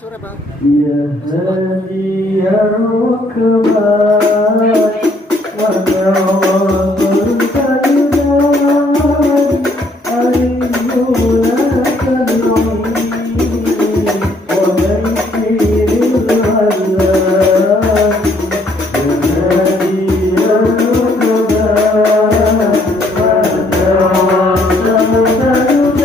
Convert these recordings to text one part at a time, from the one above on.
Sore bang. Ya hadi ya rukban wa ta'awwad al-kadhib ayyuna kadhib wa baykir al-azab ya hadi ya rukban wa ta'awwad al-kadhib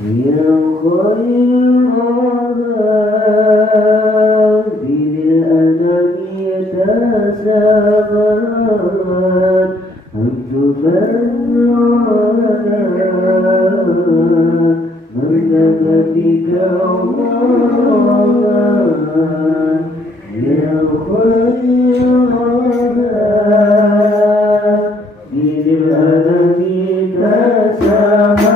يا خير هادي للأنام يتسامى أنت فرعنا مردك بك الله يا خير هادي للأنام يتسامى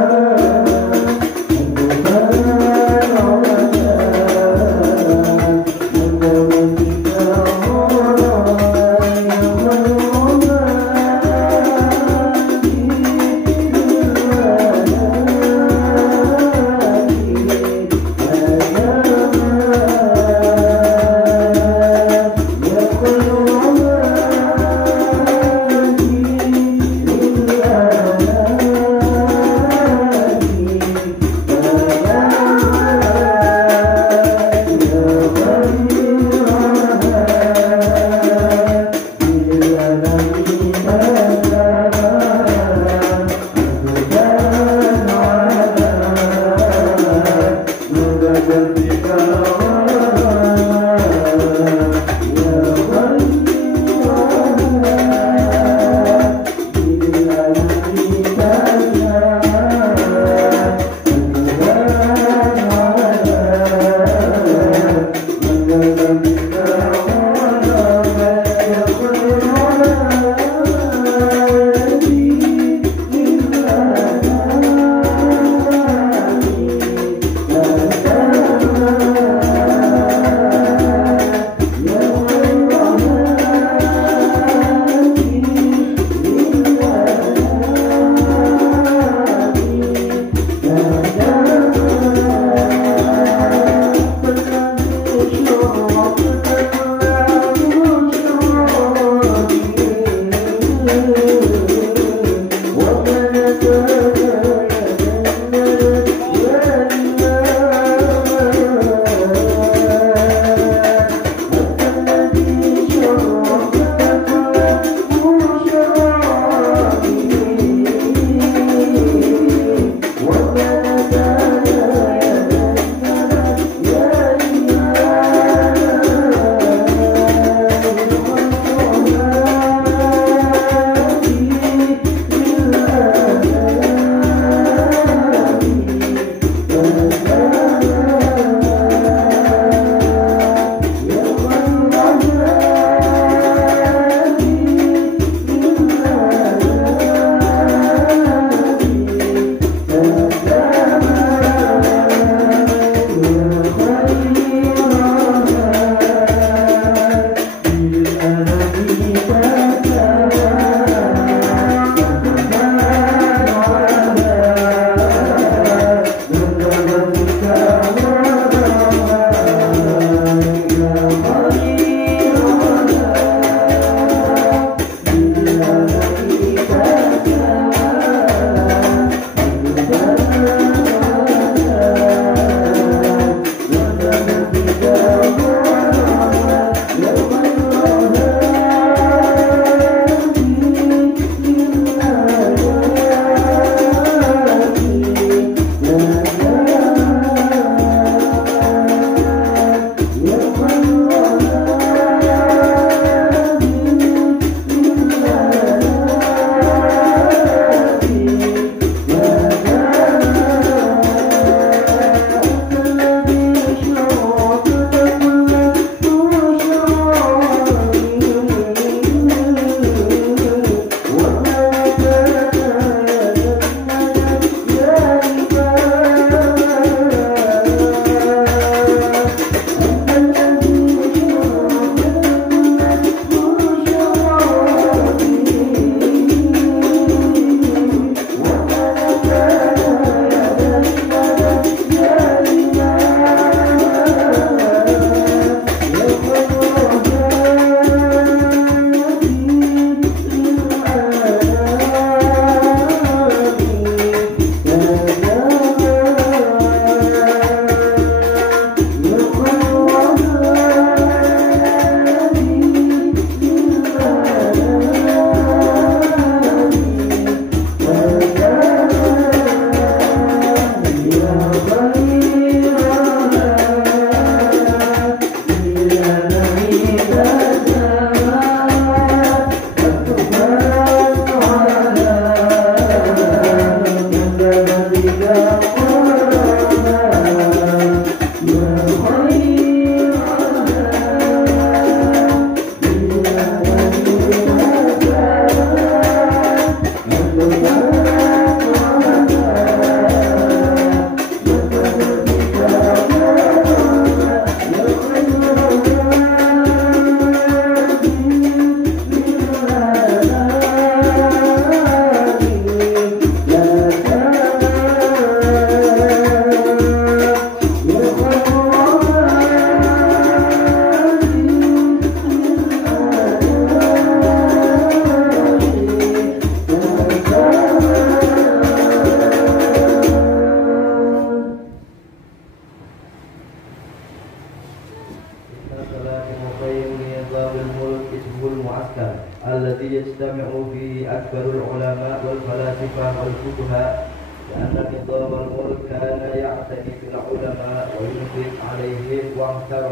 الشبهة والفقهاء، لأن نظام الملك كان يعتني بالعلماء وينفق عليهم، واختار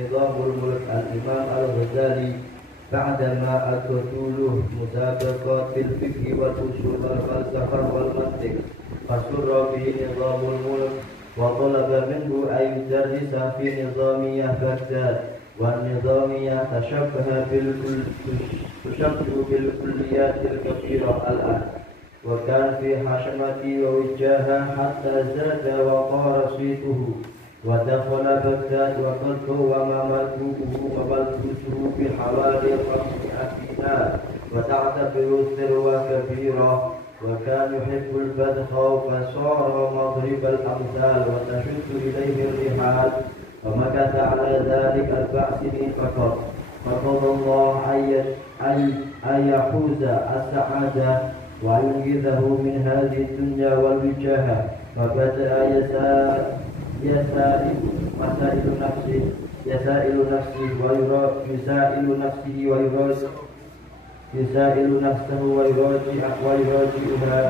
نظام الملك الإمام الغزالي بعدما أثبتوا له مسابقات في الفقه والأصول والفلسفة والمنطق، فسر به نظام الملك وطلب منه أن يدرس في نظامية بغداد. والنظامية تشبه بالكليات الكبيرة الآن، وكان في حشمته ووجاهه حتى زاد وطار صيته، ودخل بغداد وقد قوم ملبوسه بحوالي 500 دينار، وتعتبر الثروة كبيرة. وكان يحب البذخ فصار مضرب الأمثال وتشد إليه الرحال، ومكث على ذلك 4 سنين فقط، فقضى الله أن يحوز السعادة وينقذه من هذه الدنيا والوجاهة، فبدأ يسائل نفسه ويراجعها،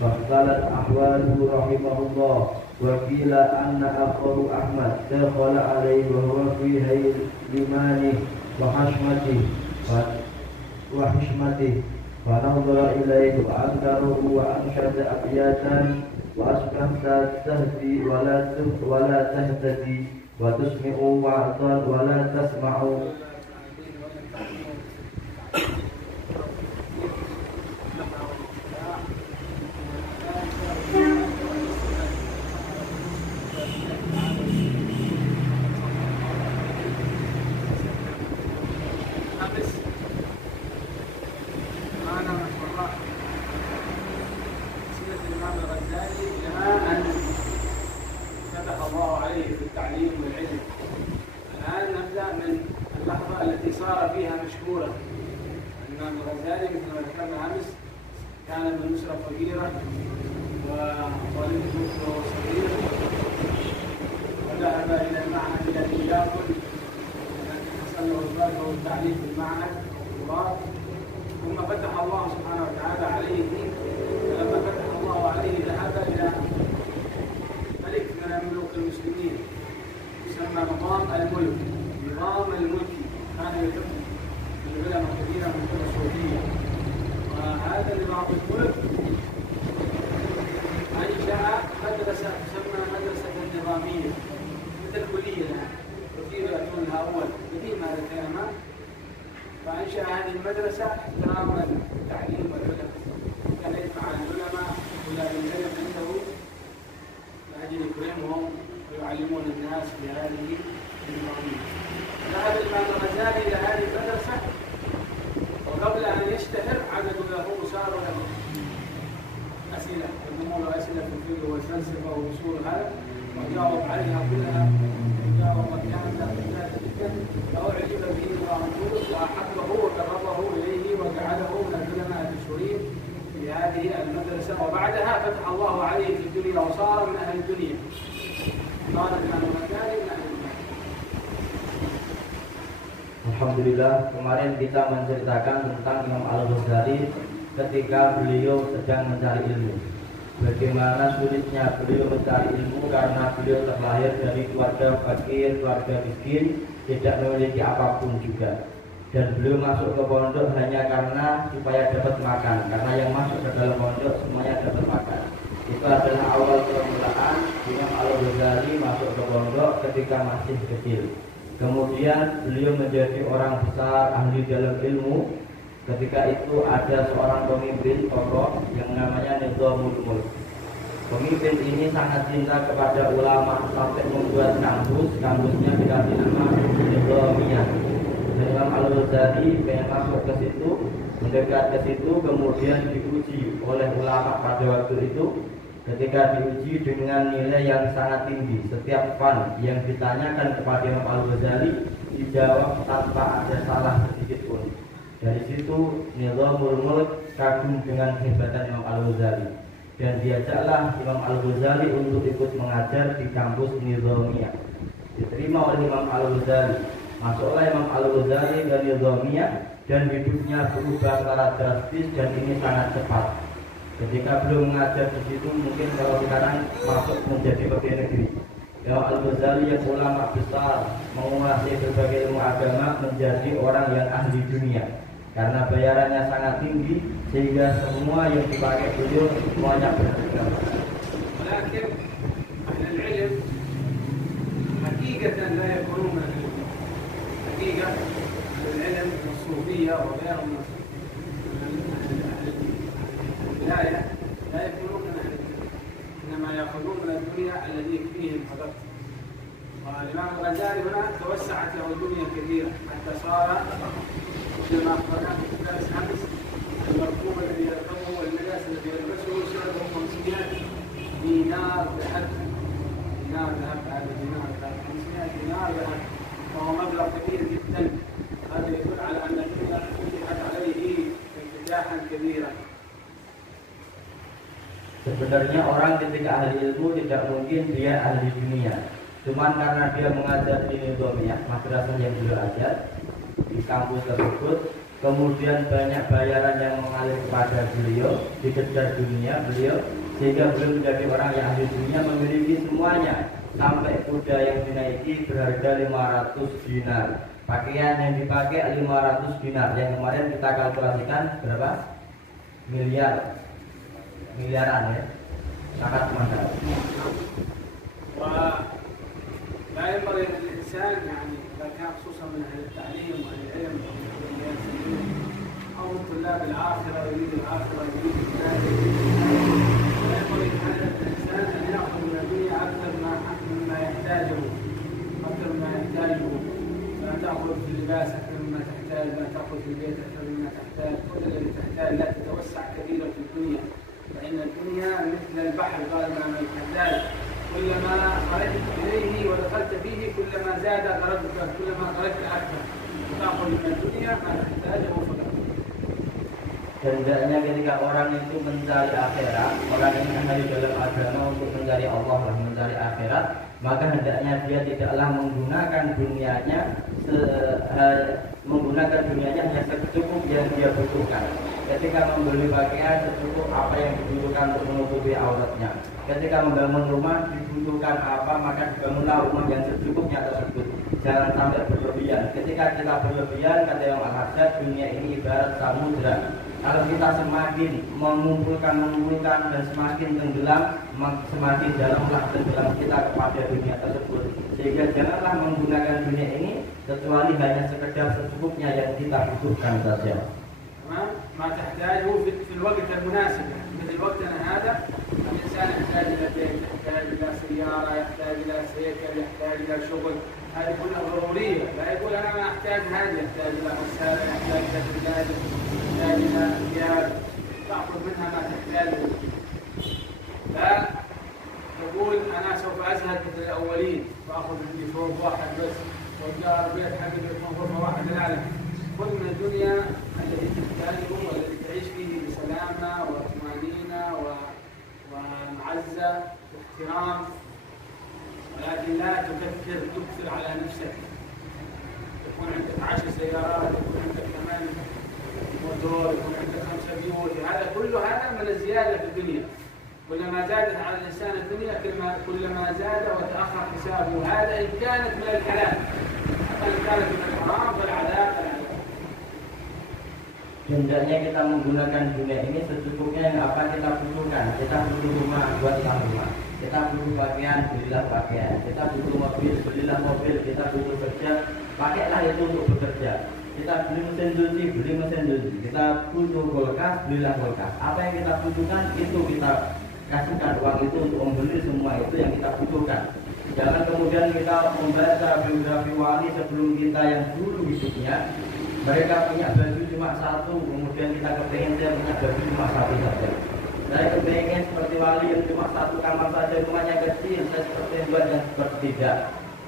فاختلت أحواله رحمه الله. وقيل أن أخاه أحمد دخل عليه وهو في هيلمانه وحشمته فنظر إليه وأنكره وأنشد أبياتا: وأصبحت تهدي ولا تهتدي، وتسمع وعظا ولا تسمع. صار فيها مشهورا. الإمام الغزالي مثل ما ذكرنا أمس كان من أسرة فقيرة ووالده صغير، وذهب إلى المعهد الذي يأكل، حصل له البركة والتعليم في المعهد والقرآن، ثم فتح الله سبحانه وتعالى عليه. فلما فتح الله عليه ذهب إلى ملك من ملوك المسلمين يسمى نظام الملك. نظام الملك كان يتم العلماء كثيرا من الدولة السعودية، وهذا نظام الملك أنشأ مدرسة تسمى مدرسة النظامية، مثل الكلية الآن كثير يأتون لها أول قديم هذا الكلام، فأنشأ هذه المدرسة احتراما للتعليم والعلم، كان يجمع العلماء طلاب العلم عنده لأجل يكرمهم ويعلمون الناس بهذه النظامية. ذهب الإمام الغزالي إلى هذه المدرسة، وقبل أن يشتهر عددوا له وصاروا له أسئلة، يقدموا له أسئلة في الفقه والفلسفة وأصول هذا، وجاوب عليها كلها، وجاوب كاملة جدا، فأعجب به نظام الملك وأحبه وقربه إليه وجعله من العلماء المشهورين في هذه المدرسة. وبعدها فتح الله عليه في الدنيا وصار من أهل الدنيا. قال الإمام الغزالي من أهل الدنيا. Alhamdulillah, kemarin kita menceritakan tentang Imam Al-Ghazali ketika beliau sedang mencari ilmu. Bagaimana sulitnya beliau mencari ilmu karena beliau terlahir dari keluarga fakir, keluarga miskin, tidak memiliki apapun juga. Dan beliau masuk ke pondok hanya karena supaya dapat makan, karena yang masuk ke dalam pondok semuanya dapat makan. Itu adalah awal permulaan Imam Al-Ghazali masuk ke pondok ketika masih kecil. Kemudian beliau menjadi orang besar ahli dalam ilmu. Ketika itu ada seorang pemimpin tokoh yang namanya Nizamul Mulk. Pemimpin ini sangat cinta kepada ulama sampai membuat kampusnya dikasih nama Nizamiyah. Imam Al-Ghazali pengen masuk ke situ, mendekat ke situ, kemudian diuji oleh ulama pada waktu itu. Ketika diuji dengan nilai yang sangat tinggi, setiap fan yang ditanyakan kepada Imam Al-Ghazali dijawab tanpa ada salah sedikit pun. Dari situ Nizamul Mulk kagum dengan kehebatan Imam Al-Ghazali, dan diajaklah Imam Al-Ghazali untuk ikut mengajar di kampus Nizamiyah. Diterima oleh Imam Al-Ghazali, masuklah Imam Al-Ghazali ke Nizamiyah, dan hidupnya berubah secara drastis dan ini sangat cepat. Ketika belum mengajar di situ, mungkin kalau sekarang masuk menjadi pegawai negeri. Imam Al-Ghazali yang ulama besar menguasai berbagai ilmu agama menjadi orang yang ahli dunia karena bayarannya sangat tinggi sehingga semua yang dipakai beliau semuanya berharga. ولكن أهل العلم حقيقة لا يكونون من العلم. حقيقة أهل العلم والصوفية وغيرهم من الولاية لا يكونون من أهل العلم، إنما يأخذون من الدنيا الذي يكفيهم فقط. والإمام الغزالي هنا توسعت له الدنيا كثيرا حتى صار كما أخبرنا في الدرس أمس المركوب الذي يركبه واللباس الذي يلبسه سعره 500 دينار ذهب. دينار ذهب، هذا دينار ذهب 500 دينار ذهب، وهو مبلغ كبير جدا. هذا يدل على أن الدنيا فتحت عليه انفتاحا كبيرا. Sebenarnya orang ketika ahli ilmu tidak mungkin dia ahli dunia. Cuman karena dia mengajar di Indonesia, madrasah yang beliau ajar di kampus tersebut, kemudian banyak bayaran yang mengalir kepada beliau, dikejar dunia beliau, sehingga beliau menjadi orang yang ahli dunia, memiliki semuanya. Sampai kuda yang dinaiki berharga 500 dinar, pakaian yang dipakai 500 dinar, yang kemarin kita kalkulasikan berapa? Miliaran ya, sangat mahal. ولا ينبغي للإنسان يعني إذا كان خصوصا من أهل التعليم وأهل العلم أو من طلاب الآخرة يريد الآخرة يريد الثاني، لا ينبغي لهذا الإنسان أن يأخذ من الدنيا أكثر مما يحتاجه، أكثر مما يحتاجه. لا تأخذ في اللباس أكثر مما تحتاج، لا تأخذ في البيت أكثر مما تحتاج، كل الذي تحتاج لا تتوسع كثيرا في الدنيا، فإن الدنيا مثل البحر قال الإمام الحداد، كلما خرجت إليه ودخلت فيه كلما زاد غرضك، كلما خرجت أكثر، وتأخذ من الدنيا ما تحتاجه فقط. Hendaknya ketika orang itu mencari akhirat, orang yang ahli dalam agama untuk mencari Allah lah, mencari akhirat, maka hendaknya dia tidaklah menggunakan dunianya hanya secukup yang dia butuhkan. Ketika membeli pakaian secukup apa yang dibutuhkan untuk menutupi auratnya. Ketika membangun rumah dibutuhkan apa, maka dibangunlah rumah yang secukupnya tersebut. Jangan sampai berlebihan. Ketika kita berlebihan, kata Imam Al-Haddad, dunia ini ibarat samudra. Kalau kita semakin mengumpulkan dan semakin tenggelam, semakin dalamlah tenggelam kita kepada dunia tersebut. Sehingga janganlah menggunakan dunia ini kecuali hanya sekedar secukupnya yang kita butuhkan saja. ما تحتاجه في الوقت المناسب، مثل وقتنا هذا الإنسان يحتاج إلى بيت، يحتاج إلى سيارة، يحتاج إلى سيكل، يحتاج إلى شغل، هذه كلها ضرورية. لا يقول أنا ما أحتاج هذه، يحتاج إلى غسالة، يحتاج إلى ثلاجة، يحتاج إلى ثياب، تأخذ منها ما تحتاجه. لا تقول أنا سوف أزهد مثل الأولين وأخذ عندي ثوب واحد بس والدار بيت حقي غرفة واحدة. لا، خذ من الدنيا الذي تحتاجه والذي تعيش فيه بسلامة وطمأنينة ومعزة واحترام، ولكن لا تكثر على نفسك. يكون عندك 10 سيارات، يكون عندك 8 موتور، يكون عندك 5 بيوت، هذا كله هذا من الزيادة في الدنيا. كلما زادت على الإنسان الدنيا كلما زاد وتأخر حسابه، هذا إن كانت من الحلال، أما إن كانت من الحرام فالعذاب. Hendaknya kita menggunakan dunia ini secukupnya yang apa kita butuhkan. Kita butuh rumah, buatlah rumah. Kita butuh pakaian, belilah pakaian. Kita butuh mobil, belilah mobil. Kita butuh kerja, pakailah itu untuk bekerja. Kita beli mesin cuci, beli mesin cuci. Kita butuh kulkas, belilah kulkas. Apa yang kita butuhkan itu kita kasihkan uang itu untuk membeli semua itu yang kita butuhkan. Jangan kemudian kita membaca biografi wali sebelum kita yang dulu hidupnya. Mereka punya baju cuma satu, kemudian kita kepengen dia punya baju cuma satu saja. Saya kepengen seperti wali yang cuma satu kamar saja, rumahnya kecil, saya seperti buat yang seperti tidak.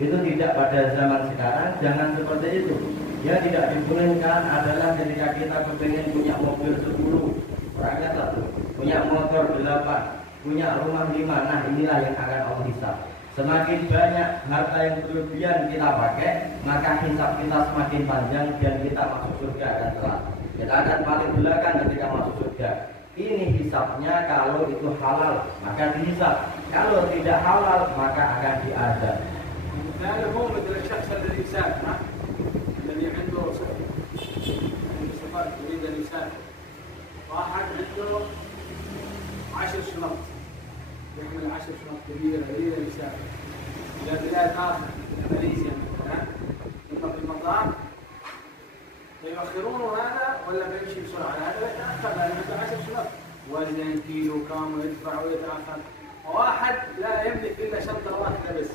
Itu tidak pada zaman sekarang, jangan seperti itu. Ya tidak dibolehkan adalah ketika kita kepengen punya mobil 10, orangnya 1, punya motor 8, punya rumah 5, nah inilah yang akan Allah hisab. Semakin banyak harta yang berlebihan kita pakai, maka hisab kita semakin panjang dan kita masuk surga akan telat. Kita akan paling belakang ketika masuk surga. ini hisabnya, kalau itu halal maka dihisab, kalau tidak halal maka akan diazab. هذا هو مثل الشخص الذي يسافر الذي عنده صفات يريد ان يسافر، واحد عنده 10 شنط يحمل 10 شنط كبيره يريد ان يسافر الى بلاد اخر الى ماليزيا مثلا، ثم في المطار يؤخرونه هذا ولا بيمشي بسرعه؟ هذا يتاخر لانه عنده 10 شنط وزن كيلو كام ويدفع ويتاخر، وواحد لا يملك الا شنطه واحده بس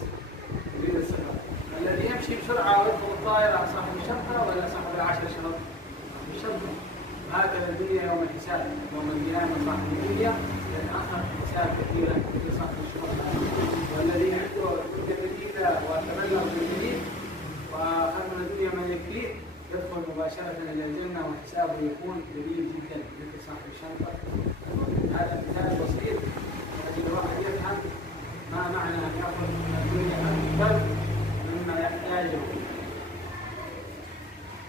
يريد السفر. الذي يمشي بسرعه ويدخل الطائره صاحب الشنطه ولا صاحب ال10 شنط؟ صاحب الشنطه. هكذا الدنيا يوم الحساب، يوم القيامه صاحب الدنيا يتاخر حساب كثيرا في صاحب الشنط، والذي عنده مده جديده وتبلغ بالجديد واخذ من الدنيا ما يكفيه يدخل مباشره الى الجنه وحسابه يكون جميل جدا مثل صاحب الشنطه. هذا مثال بسيط لكن الواحد يفهم ما معنى ان ياخذ من الدنيا اكثر مما يحتاجه.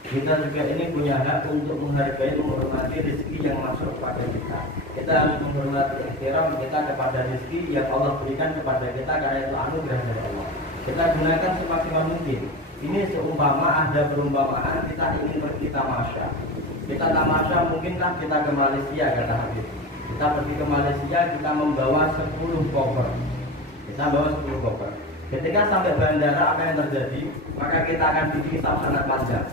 Kita juga ini punya hak untuk menghargai, menghormati rezeki yang masuk kepada kita. Kita harus menghormati ikhtiram kita kepada rezeki yang Allah berikan kepada kita, karena itu anugerah dari Allah. Kita gunakan semaksimal mungkin. Ini seumpama ada perumpamaan kita ingin pergi tamasya. Kita tamasya, mungkinkah kita ke Malaysia, kata Habib. Kita pergi ke Malaysia, kita membawa 10 koper. Kita bawa 10 koper. Ketika sampai bandara, apa yang terjadi? Maka kita akan dihisab sangat panjang.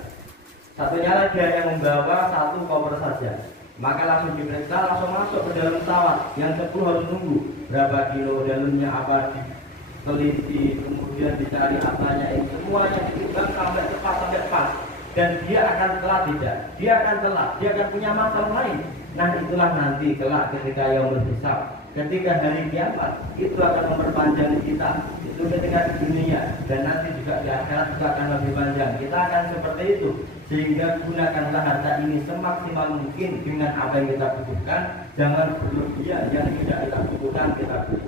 Satunya lagi yang membawa 1 koper saja, maka langsung diperiksa, langsung masuk ke dalam pesawat. Yang 10 harus nunggu berapa kilo dalamnya, apa diteliti, kemudian dicari apanya, ini semuanya ditimbang sampai tepat, sampai pas. Dan dia akan telat tidak? Dia akan telat, dia akan punya masalah lain. Nah itulah nanti kelak ketika yaumul hisab, ketika hari kiamat, itu akan memperpanjang kita. Itu ketika di dunia, dan nanti juga di akhirat juga akan lebih panjang. Kita akan seperti itu. Sehingga gunakanlah harta ini semaksimal mungkin dengan apa yang kita butuhkan. Jangan berlebihan yang tidak kita butuhkan kita beli.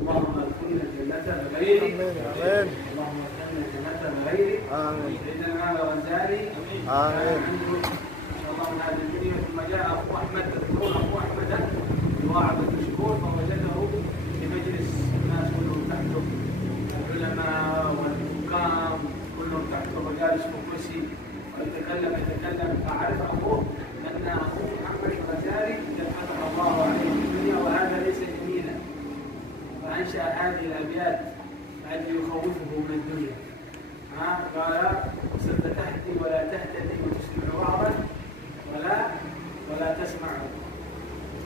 Allahumma adkhilna jannata bighairi amin. Allahumma adkhilna jannata bighairi amin. Sayyidina al-Ghazali amin. Allah من هذه الدنيا ثم جاء أبو أحمد، تذكرون أبو أحمد يواعظ المشكور فوجده في مجلس الناس كلهم تحته، العلماء والحكام كلهم تحته وجالس في كرسي ويتكلم فعرف أبوه أن أخوه محمد الغزالي قد فتح الله عليه في الدنيا وهذا ليس جميلا، فأنشأ هذه الأبيات التي يخوفه من الدنيا. قال صرت تهدي ولا تهتدي وتسمع وعظا ولا تسمع،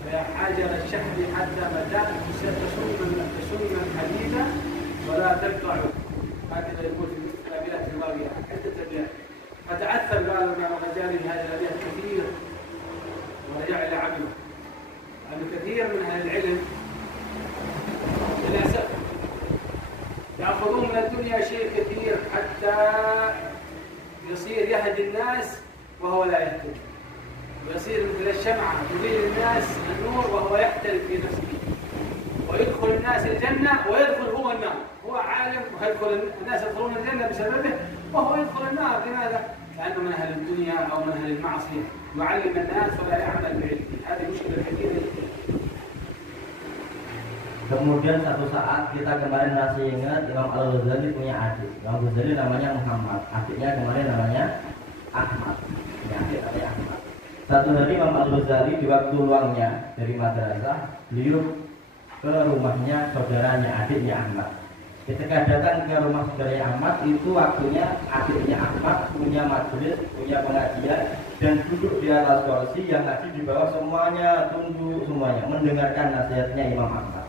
فيا حاجر الشحذ حتى متى تسم الحديث ولا تقطع. هكذا يقول في الأبيات الراوية عدة أبيات. فتعثر قال الإمام الغزالي بهذه الأبيات كثير ورجع إلى عمله، أن كثير من أهل العلم للأسف يأخذون من الدنيا شيء كثير حتى يصير يهدي الناس وهو لا يهتدي، ويصير مثل الشمعة يضيء الناس النور وهو يحترق في نفسه، ويدخل الناس الجنة ويدخل هو النار. هو عالم ويدخل الناس يدخلون الجنة بسببه وهو يدخل النار. لماذا؟ لأنه من أهل الدنيا أو من أهل المعصية، يعلم الناس ولا يعمل بعلمه. هذه مشكلة كثيرة. Kemudian satu saat kita kemarin masih ingat Imam Al-Ghazali punya adik. Imam Al-Ghazali namanya Muhammad, adiknya kemarin namanya Ahmad. Punya adik namanya Ahmad. Satu hari Imam Al-Ghazali di waktu luangnya dari madrasah, beliau ke rumahnya saudaranya, adiknya Ahmad. Ketika datang ke rumah saudaranya Ahmad, itu waktunya adiknya Ahmad punya majelis, punya pengajian, dan duduk di atas kursi, yang ngaji di bawah semuanya tunduk semuanya mendengarkan nasihatnya Imam Ahmad.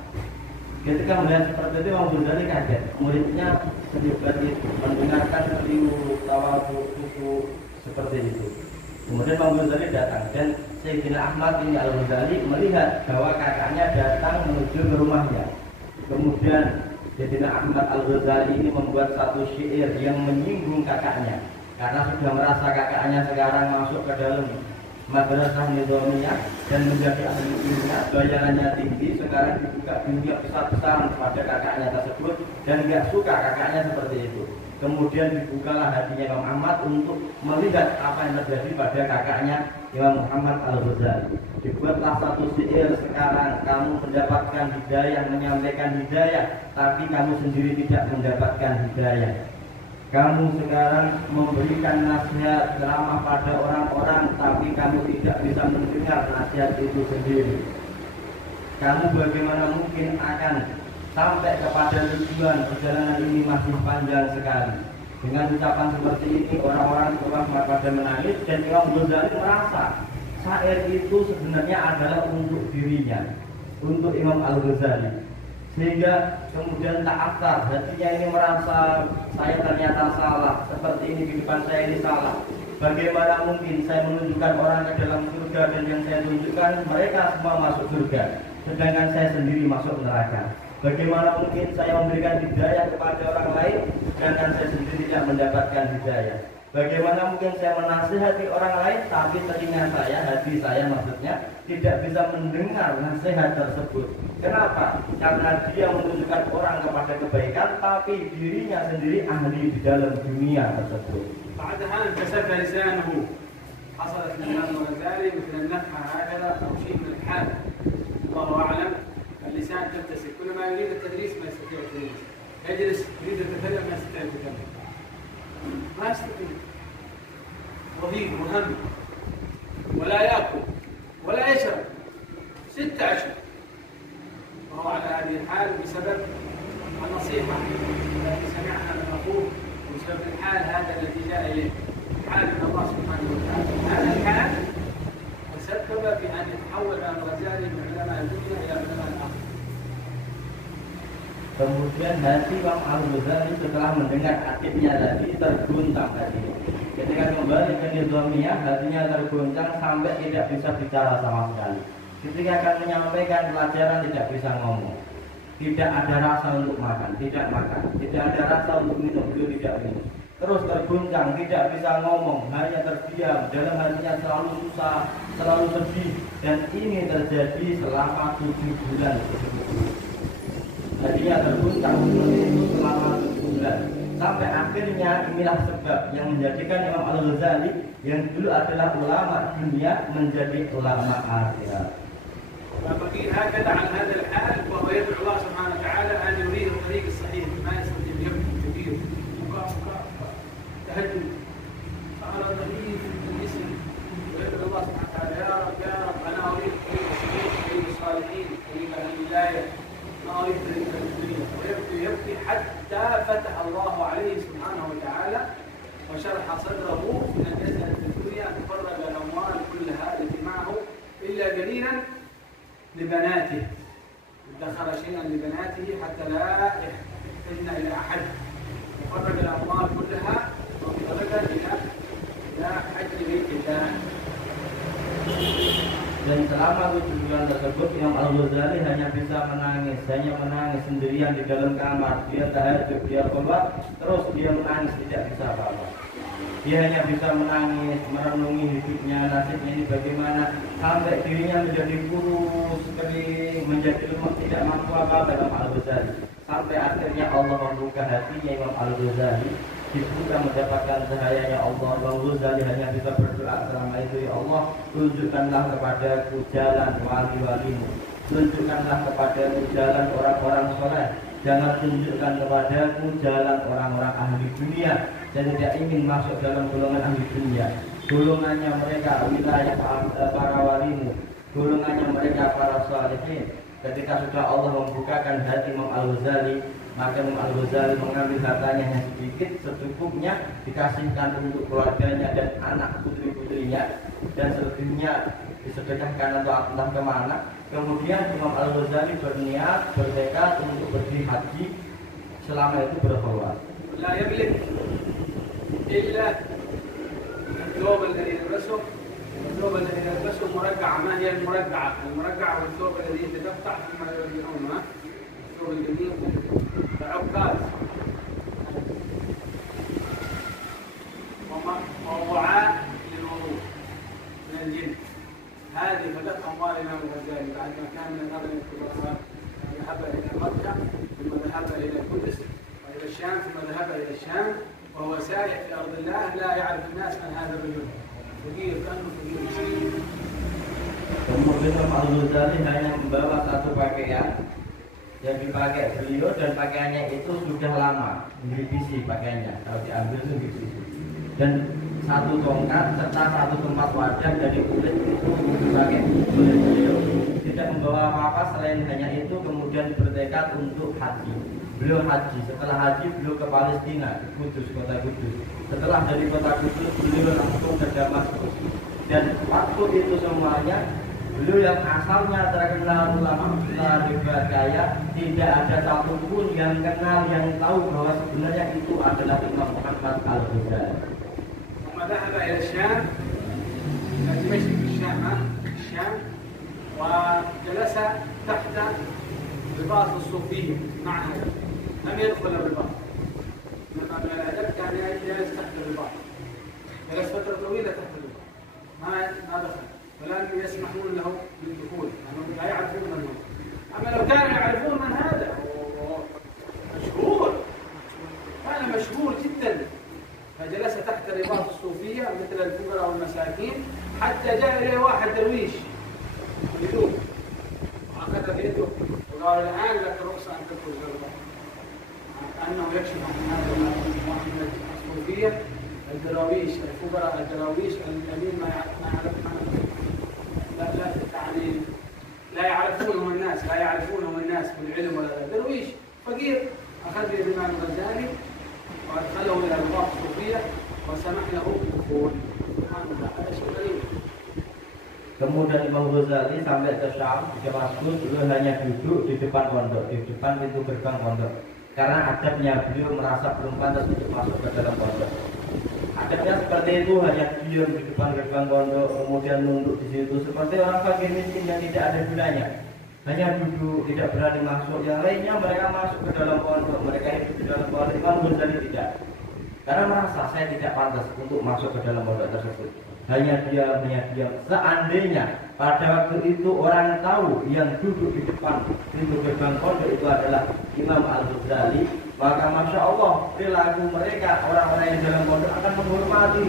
Ketika melihat seperti itu, Imam Ghazali kaget. Muridnya sehebat itu, mendengarkan beliau tawadhu seperti itu. Kemudian Imam Ghazali datang, dan Sayyidina Ahmad bin Al-Ghazali melihat bahwa kakaknya datang menuju ke rumahnya. Kemudian Sayyidina Ahmad Al-Ghazali ini membuat satu syair yang menyinggung kakaknya, karena sudah merasa kakaknya sekarang masuk ke dalam madrasah nizamiyah dan menjadi ahli ilmiah, bayarannya tinggi, sekarang dibuka dunia besar-besaran kepada kakaknya tersebut, dan nggak suka kakaknya seperti itu. Kemudian dibukalah hatinya Imam Ahmad untuk melihat apa yang terjadi pada kakaknya Imam Muhammad Al-Ghazali. Dibuatlah satu syair, sekarang kamu mendapatkan hidayah, menyampaikan hidayah, tapi kamu sendiri tidak mendapatkan hidayah. Kamu sekarang memberikan nasihat ceramah pada orang-orang, tapi kamu tidak bisa mendengar nasihat itu sendiri. Kamu bagaimana mungkin akan sampai kepada tujuan? Perjalanan ini masih panjang sekali. Dengan ucapan seperti ini orang-orang pada menangis, dan Imam Ghazali merasa syair itu sebenarnya adalah untuk dirinya, untuk Imam Al-Ghazali. Sehingga kemudian ta'athar, hatinya ini merasa saya ternyata salah, seperti ini kehidupan saya ini salah. Bagaimana mungkin saya menunjukkan orang ke dalam surga, dan yang saya tunjukkan mereka semua masuk surga, sedangkan saya sendiri masuk neraka. Bagaimana mungkin saya memberikan hidayah kepada orang lain, sedangkan saya sendiri tidak mendapatkan hidayah. Bagaimana mungkin saya menasihati orang lain, tapi telinga saya, hati saya maksudnya, tidak bisa mendengar nasihat tersebut. Kenapa? Karena dia menunjukkan orang kepada kebaikan, tapi dirinya sendiri ahli di dalam dunia tersebut. بعدها انكسر لسانه. حصلت من الإمام الغزالي مثل النفحة هكذا أو شيء من الحال. الله أعلم. اللسان تمتسك، كلما يريد التدريس ما يستطيع التدريس. يجلس يريد التكلم ما يستطيع التكلم. ما يستطيع. رهيب وهم. ولا يأكل ولا يشرب 6 أشهر. وهو على هذه الحال بسبب النصيحة التي سمعها من أخوه، وبسبب الحال هذا الذي جاء إليه، حال من الله سبحانه وتعالى. هذا الحال تسبب في أن يتحول الغزالي من علماء الدنيا إلى علماء الآخرة. Kemudian hati Imam Al-Ghazali setelah mendengar adiknya tadi terguncang tadi. Ketika kembali ke Nizamiyah, hatinya terguncang sampai tidak bisa bicara sama sekali. Ketika akan menyampaikan pelajaran tidak bisa ngomong. Tidak ada rasa untuk makan, tidak makan. Tidak ada rasa untuk minum, beliau tidak minum. Terus terguncang, tidak bisa ngomong, hanya terdiam. Dalam hatinya selalu susah, selalu sedih. Dan ini terjadi selama 7 bulan. Hatinya terguncang seperti itu selama 7 bulan. Sampai akhirnya inilah sebab yang menjadikan Imam Al-Ghazali yang dulu adalah ulama dunia menjadi ulama akhirat. فبقي هكذا عن هذا الحال، وهو يدعو الله سبحانه وتعالى أن يريه الطريق الصحيح، ما يستطيع يبكي كبير تهجد على النبي في الجسم، ويدعو الله سبحانه وتعالى يا رب يا رب أنا أريد طريق الصحيح، طريق الصالحين، طريق الولاية، ما أريد طريق الدنيا، ويبكي يبكي حتى فتح الله عليه سبحانه وتعالى وشرح صدره من أن يسأل في الدنيا، تفرغ الأموال كلها التي معه إلا قليلا لبناته، ادخر شيئا لبناته حتى لا يحتاجن الى احد، وفرق الاموال كلها وانطلق الى حج بيت الله. Dan selama 7 bulan tersebut Imam Al-Ghazali hanya bisa menangis sendirian di dalam kamar. Dia tahajud, dia keluar, terus dia menangis, tidak bisa apa-apa. Dia hanya bisa menangis, merenungi hidupnya, nasibnya ini bagaimana, sampai dirinya menjadi kurus, kering, menjadi lemah, tidak mampu apa-apa Imam Al-Ghazali. Sampai akhirnya Allah membuka hatinya Imam Al-Ghazali, dibuka mendapatkan cahayanya Allah. Imam Ghazali hanya bisa berdoa selama itu, ya Allah, tunjukkanlah kepadaku jalan wali-walimu, tunjukkanlah kepadaku jalan orang-orang soleh, jangan tunjukkan kepadaku jalan orang-orang ahli dunia. Saya tidak ingin masuk dalam golongan ahli dunia. Golongannya mereka wilayah para walimu, golongannya mereka para salihin. Ketika sudah Allah membukakan hati Imam Al-Ghazali, maka Imam Al-Ghazali mengambil hartanya yang sedikit, secukupnya, dikasihkan untuk keluarganya dan anak putri-putrinya, dan selebihnya disedekahkan atau entah kemana. Kemudian Imam Al-Ghazali berniat, bertekad untuk pergi haji selama itu berkhulwat. لا يملك إلا الثوب الذي يلبسه، الثوب الذي يلبسه مرقعة. ما هي المرقعة؟ المرقعة والثوب الذي يتقطع فيما يرجعونه، الثوب الجديد عكاز ووعاء للوضوء من الجن. هذه فقط أموال الإمام الغزالي بعد ما كان من أغنى الكبراء. ذهب إلى مكة ثم ذهب إلى القدس وإلى الشام ثم ذهب إلى الشام وهو سائح في أرض الله لا يعرف الناس من هذا الرجل فقير كأنه فقير مسكين. Kemudian Imam Al-Ghazali hanya membawa satu pakaian yang dipakai beliau dan pakaiannya itu sudah lama, dilipisi pakaiannya, kalau diambil itu dilipisi. Dan satu tongkat serta satu tempat wadah dari kulit itu dipakai oleh beliau. Tidak membawa apa-apa selain hanya itu, kemudian bertekad untuk haji. Beliau haji, setelah haji beliau ke Palestina, ke Kudus, kota Kudus. Setelah dari kota Kudus beliau langsung ke Damaskus. Dan waktu itu semuanya beliau yang asalnya terkenal ulama besar hebat kaya, tidak ada satupun yang kenal yang tahu bahwa sebenarnya itu adalah Imam Muhammad Al-Ghazali. ثم ذهب إلى الشام إلى دمشق في الشام وجلس تحت رباط الصوفية معهد. لم يدخل الرباط، إنما من الأدب كان يجلس تحت الرباط، جلس فترة طويلة تحت الرباط ما دخل ولم يسمحون له بالدخول لأنهم لا يعرفون من هو. أما لو كانوا يعرفون من هذا مشهور، كان مشهور جدا، فجلس تحت رباط الصوفية مثل الفقراء والمساكين حتى جاء إليه واحد درويش يدوب وأخذ بيده وقال الآن لك رخصة أن تدخل في الرباط، كأنه يكشف عن هذا واحد من الصوفية الدراويش الفقراء الدراويش الذين ما يعني لا يعرفونهم الناس بالعلم ولا لا. درويش فقير أخذ بيد الإمام الغزالي وأدخله إلى رباط الصوفية وسمح له بالدخول. سبحان الله، هذا شيء غريب. Kemudian Imam Ghazali sampai ke Syam, ke Damaskus, beliau hanya duduk di depan pondok, di depan pintu gerbang pondok. Karena adabnya beliau merasa belum pantas untuk masuk ke dalam pondok. Adabnya seperti itu, hanya diam di depan gerbang pondok, kemudian nunduk di situ seperti orang fakir miskin yang tidak ada gunanya. Hanya duduk, tidak berani masuk. Yang lainnya mereka masuk ke dalam pondok, mereka hidup di dalam pondok. Imam Ghazali tidak, karena merasa saya tidak pantas untuk masuk ke dalam pondok tersebut. Hanya diam. Seandainya pada waktu itu orang tahu yang duduk di depan pintu gerbang pondok itu adalah Imam Al-Ghazali, maka masya Allah perilaku mereka orang-orang yang dalam pondok akan menghormati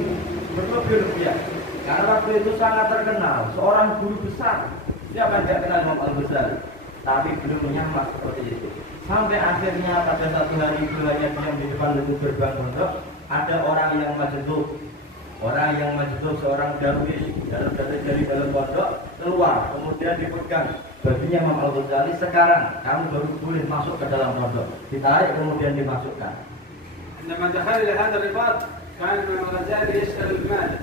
berlebih-lebihan. Karena waktu itu sangat terkenal, seorang guru besar. Siapa yang tidak kenal Imam Al-Ghazali? Tapi belum menyamar seperti itu. Sampai akhirnya pada satu hari itu hanya diam di depan pintu gerbang pondok, ada orang yang majdub, seorang darwish dari dalam pondok keluar, kemudian dipegang bajunya Imam Al-Ghazali. Sekarang kamu baru boleh masuk ke dalam pondok. Ditarik kemudian dimasukkan. عندما دخل إلى هذا الرباط كان الإمام الغزالي يشتغل بماذا؟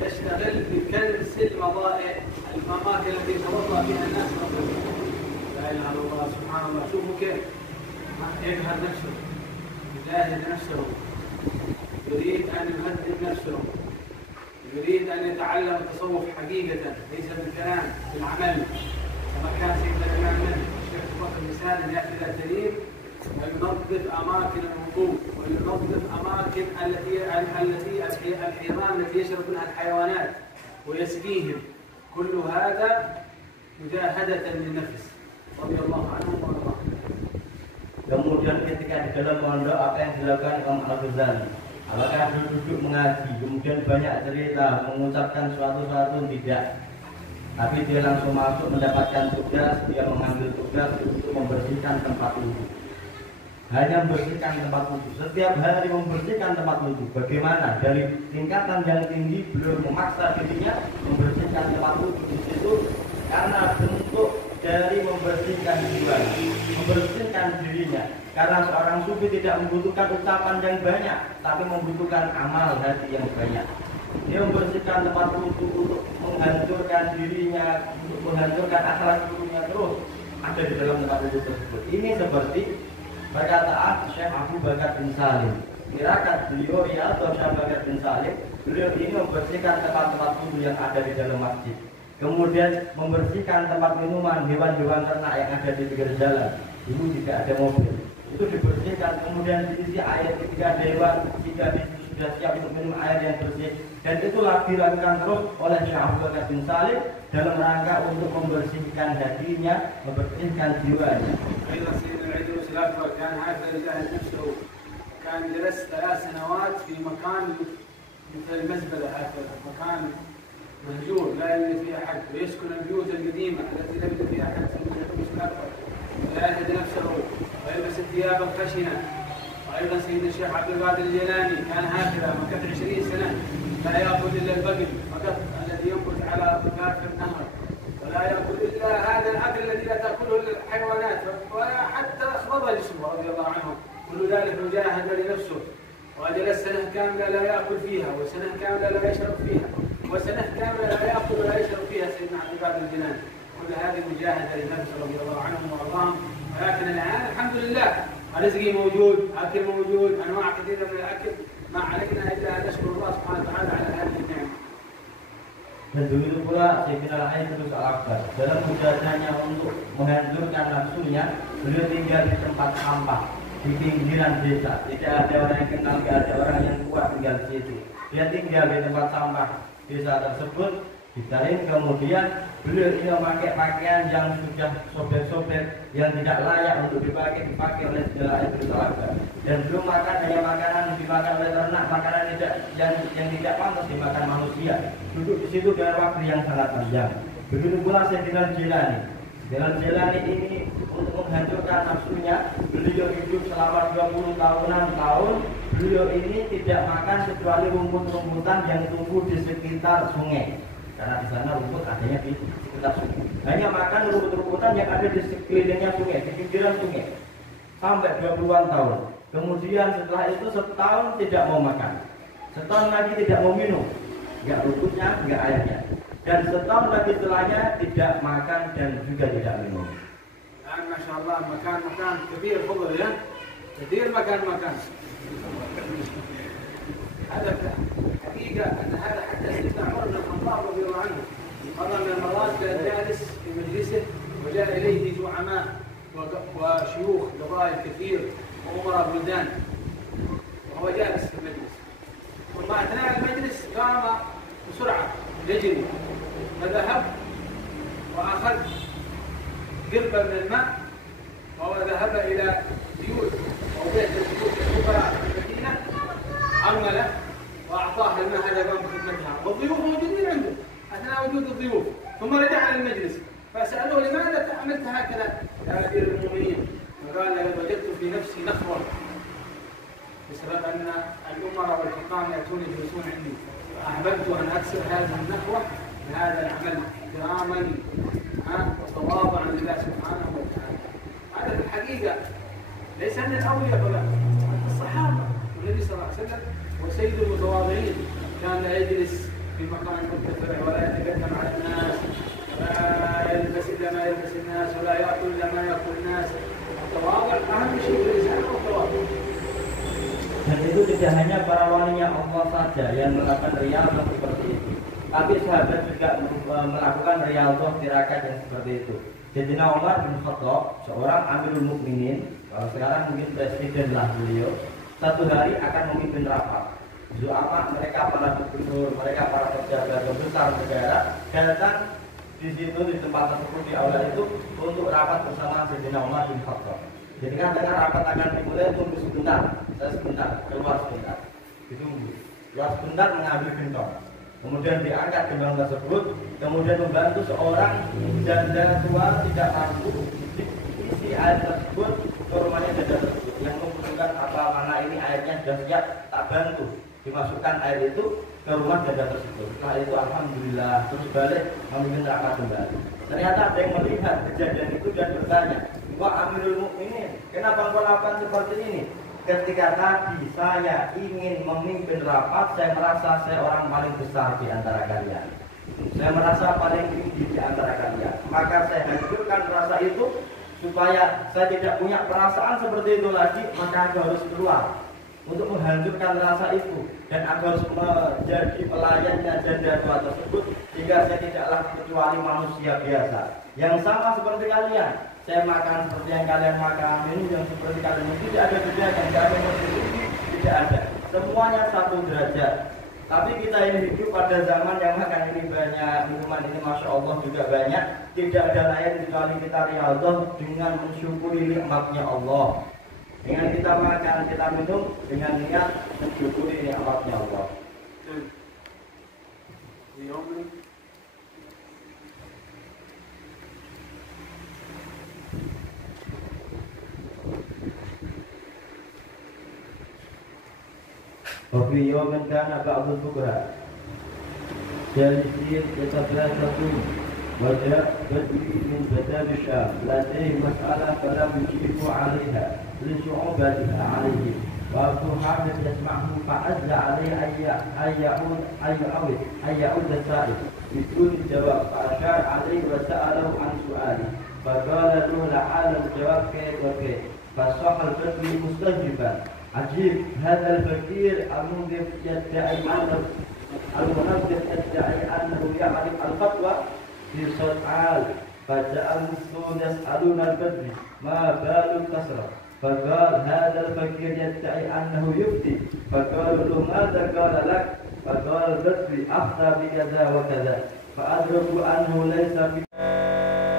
يشتغل بكنس الأماكن التي توضأ فيها الناس. لا إله إلا الله، سبحان الله. شوفوا كيف يجهد نفسه، يجاهد نفسه، يريد أن يهذب نفسه، يريد أن يتعلم التصوف حقيقة ليس بالكلام، بالعمل. كما كان سيدنا الإمام الشيخ بكر بن سالم يأتي إلى الدليل وينظف أماكن الوضوء وينظف أماكن الحيضان التي يشرب منها الحيوانات ويسقيهم. كل هذا مجاهدة للنفس رضي الله عنه وارضاه. Kemudian ketika di dalam pondok apa yang dilakukan Imam Al-Ghazali? Apakah duduk mengaji, kemudian banyak cerita, mengucapkan suatu tidak? Tapi dia langsung masuk mendapatkan tugas, dia mengambil tugas untuk membersihkan tempat wudhu. Hanya membersihkan tempat wudhu, setiap hari membersihkan tempat wudhu. Bagaimana? Dari tingkatan yang tinggi beliau memaksa dirinya membersihkan tempat wudhu di situ karena bentuk dari membersihkan jiwa, membersihkan dirinya. Karena seorang sufi tidak membutuhkan ucapan yang banyak, tapi membutuhkan amal hati yang banyak. Dia membersihkan tempat wudhu untuk menghancurkan dirinya, untuk menghancurkan akhlak dirinya terus ada di dalam tempat wudhu tersebut. Ini seperti perkataan Syekh Abu Bakar bin Salim. Kirakan beliau atau Syekh Abu Bakar bin Salim, beliau ini membersihkan tempat-tempat wudhu yang ada di dalam masjid. Kemudian membersihkan tempat minuman hewan-hewan ternak yang ada di pinggir jalan. Dulu jika ada mobil, itu dibersihkan. Kemudian diisi air ketika ada hewan, jika sudah siap untuk minum air yang bersih. Dan itulah dilakukan terus oleh Syekh Abu Bakar bin Salim dalam rangka untuk membersihkan hatinya, membersihkan jiwanya. كان جلس 3 سنوات في مكان مثل المزبلة هكذا، مكان مهجور لا يوجد فيه أحد، ويسكن البيوت القديمة التي لا يوجد فيها أحد في المسلم الأكبر، ولا يجد نفسه ويلبس الثياب الخشنة. وأيضا سيد الشيخ عبد القادر الجيلاني كان هكذا مكث 20 سنة لا يأكل إلا البقل فقط الذي ينبت على ضفاف النهر، ولا يأكل إلا هذا الأكل الذي لا تأكله الحيوانات، وحتى أخضر جسمه رضي الله عنه. كل ذلك مجاهد لنفسه، وجلس سنة كاملة لا يأكل فيها، وسنة كاملة لا يشرب فيها، وسنة كاملة لا يأكل ولا يشرب فيها سيدنا عبد القادر الجيلاني. كل هذه مجاهدة لنفسه رضي الله عنهم وأرضاهم. ولكن الآن الحمد لله رزقي موجود، أكل موجود، أنواع كثيرة من الأكل، ما علينا إلا أن نشكر الله سبحانه وتعالى على هذه النعمة. Dan begitu pula Sayyidina Ali bin Al-Akbar dalam usahanya untuk menghancurkan nafsunya, beliau tinggal di tempat sampah di pinggiran desa. Tidak ada orang yang kenal, tidak ada orang yang kuat tinggal di situ. Dia tinggal di tempat sampah desa tersebut. Ditarik kemudian beliau ini memakai pakaian yang sudah sobek-sobek, yang tidak layak untuk dipakai oleh Sayyidina Ali bin Al-Akbar. Dan belum makan hanya makanan yang dimakan oleh ternak, makanan yang tidak pantas dimakan manusia. Duduk di situ dengan waktu yang sangat panjang. Begitu pula Sayyidina Jilani. Sayyidina Jilani ini untuk menghancurkan nafsunya, beliau hidup selama 20 tahun. Beliau ini tidak makan kecuali rumput-rumputan yang tumbuh di sekitar sungai. Karena di sana rumput adanya di sekitar sungai. Hanya makan rumput-rumputan yang ada di sekelilingnya sungai, di pinggiran sungai. Sampai 20-an tahun. Kemudian setelah itu setahun tidak mau makan. Setahun lagi tidak mau minum. Enggak rumputnya, enggak airnya. Dan setahun lagi setelahnya tidak makan dan juga tidak minum. الآن ما شاء الله مكان كبير فضل يا كثير مكان هذا حقيقة أن هذا حتى سيدنا عمر بن الخطاب رضي الله عنه مرة من المرات كان جالس في مجلسه وجاء إليه زعماء وشيوخ قبائل كثير وأمراء بلدان، وهو جالس في المجلس، ثم أثناء المجلس قام بسرعة يجري فذهب وأخذ قربة من الماء وذهب إلى بيوت أو بيت البيوت الكبرى في المدينة عمله وأعطاه الماء هذا قام بخدمتها، والضيوف موجودين عنده أثناء وجود الضيوف. ثم رجع إلى المجلس فسألوه لماذا عملت هكذا يا أمير المؤمنين؟ فقال لقد وجدت في نفسي نخوة بسبب أن الأمراء والحكام يأتون يجلسون عندي، فأحببت أن أكسر هذه النخوة بهذا العمل احتراما وتواضعا لله سبحانه وتعالى. هذا في الحقيقة ليس من الأولياء بل الصحابة، والنبي صلى الله عليه وسلم وسيد المتواضعين كان لا يجلس في مكان مرتفع ولا يتقدم على الناس ولا يلبس إلا ما يلبس الناس ولا يأكل إلا ما يأكل الناس. التواضع أهم شيء في الإنسان هو التواضع. Dan itu tidak hanya para walinya Allah saja yang melakukan riyadhah seperti itu, tapi sahabat juga melakukan riyadhah tirakat yang seperti itu. Sayyidina Umar bin Khattab, seorang Amirul Mukminin, kalau sekarang mungkin presiden lah beliau, satu hari akan memimpin rapat. Zu'ama mereka para gubernur, mereka para pejabat besar negara datang di situ di tempat tersebut di aula itu untuk rapat bersama Sayyidina Umar bin Khattab. Jadi kan dengan rapat akan dimulai, tunggu sebentar, saya sebentar, keluar sebentar, ditunggu, keluar sebentar mengambil gentong, kemudian diangkat gentong tersebut, kemudian membantu seorang janda tua tidak mampu isi air tersebut ke rumahnya janda tersebut, yang membutuhkan apa mana ini airnya sudah siap, tak bantu dimasukkan air itu ke rumah janda tersebut. Setelah itu alhamdulillah terus balik memimpin rapat kembali. Ternyata ada yang melihat kejadian itu dan bertanya, "Wah Amirul Mukminin, kenapa engkau lakukan seperti ini?" Ketika tadi saya ingin memimpin rapat, saya merasa saya orang paling besar di antara kalian. Saya merasa paling tinggi di antara kalian. Maka saya hancurkan rasa itu supaya saya tidak punya perasaan seperti itu lagi. Maka aku harus keluar untuk menghancurkan rasa itu, dan aku harus menjadi pelayannya janda tua tersebut, sehingga saya tidaklah kecuali manusia biasa yang sama seperti kalian. Saya makan seperti yang kalian makan, minum yang seperti kalian minum. Tidak ada bedanya, tidak ada tinggi, tidak ada. Semuanya satu derajat. Tapi kita ini hidup pada zaman yang makan ini banyak, minuman ini masya Allah juga banyak. Tidak ada lain kecuali kita riyadhah dengan mensyukuri nikmatnya Allah. Dengan kita makan, kita minum dengan niat mensyukuri nikmatnya Allah. وفي يوم كان بعض الفقراء جالسين يتدارسون وجاء بدوي من بدال الشام لديه مسألة فلم يجيبوا عليها لصعوبتها عليه وأبو حامد يسمعه فعز عليه أن يعود السائل بدون جواب فأشار عليه وسأله عن سؤاله فقال له لعل الجواب كيف وكيف فصح البدوي مستجيبا عجيب هذا الفقير المنذر يدعي أنه يعرف الفتوى في صدعال فجاء المسلمون يسألون البدوي ما بال الكسرة فقال هذا الفقير يدعي أنه يفتي فقالوا له ماذا قال لك فقال البدوي أفتى بكذا وكذا فأدركوا أنه ليس في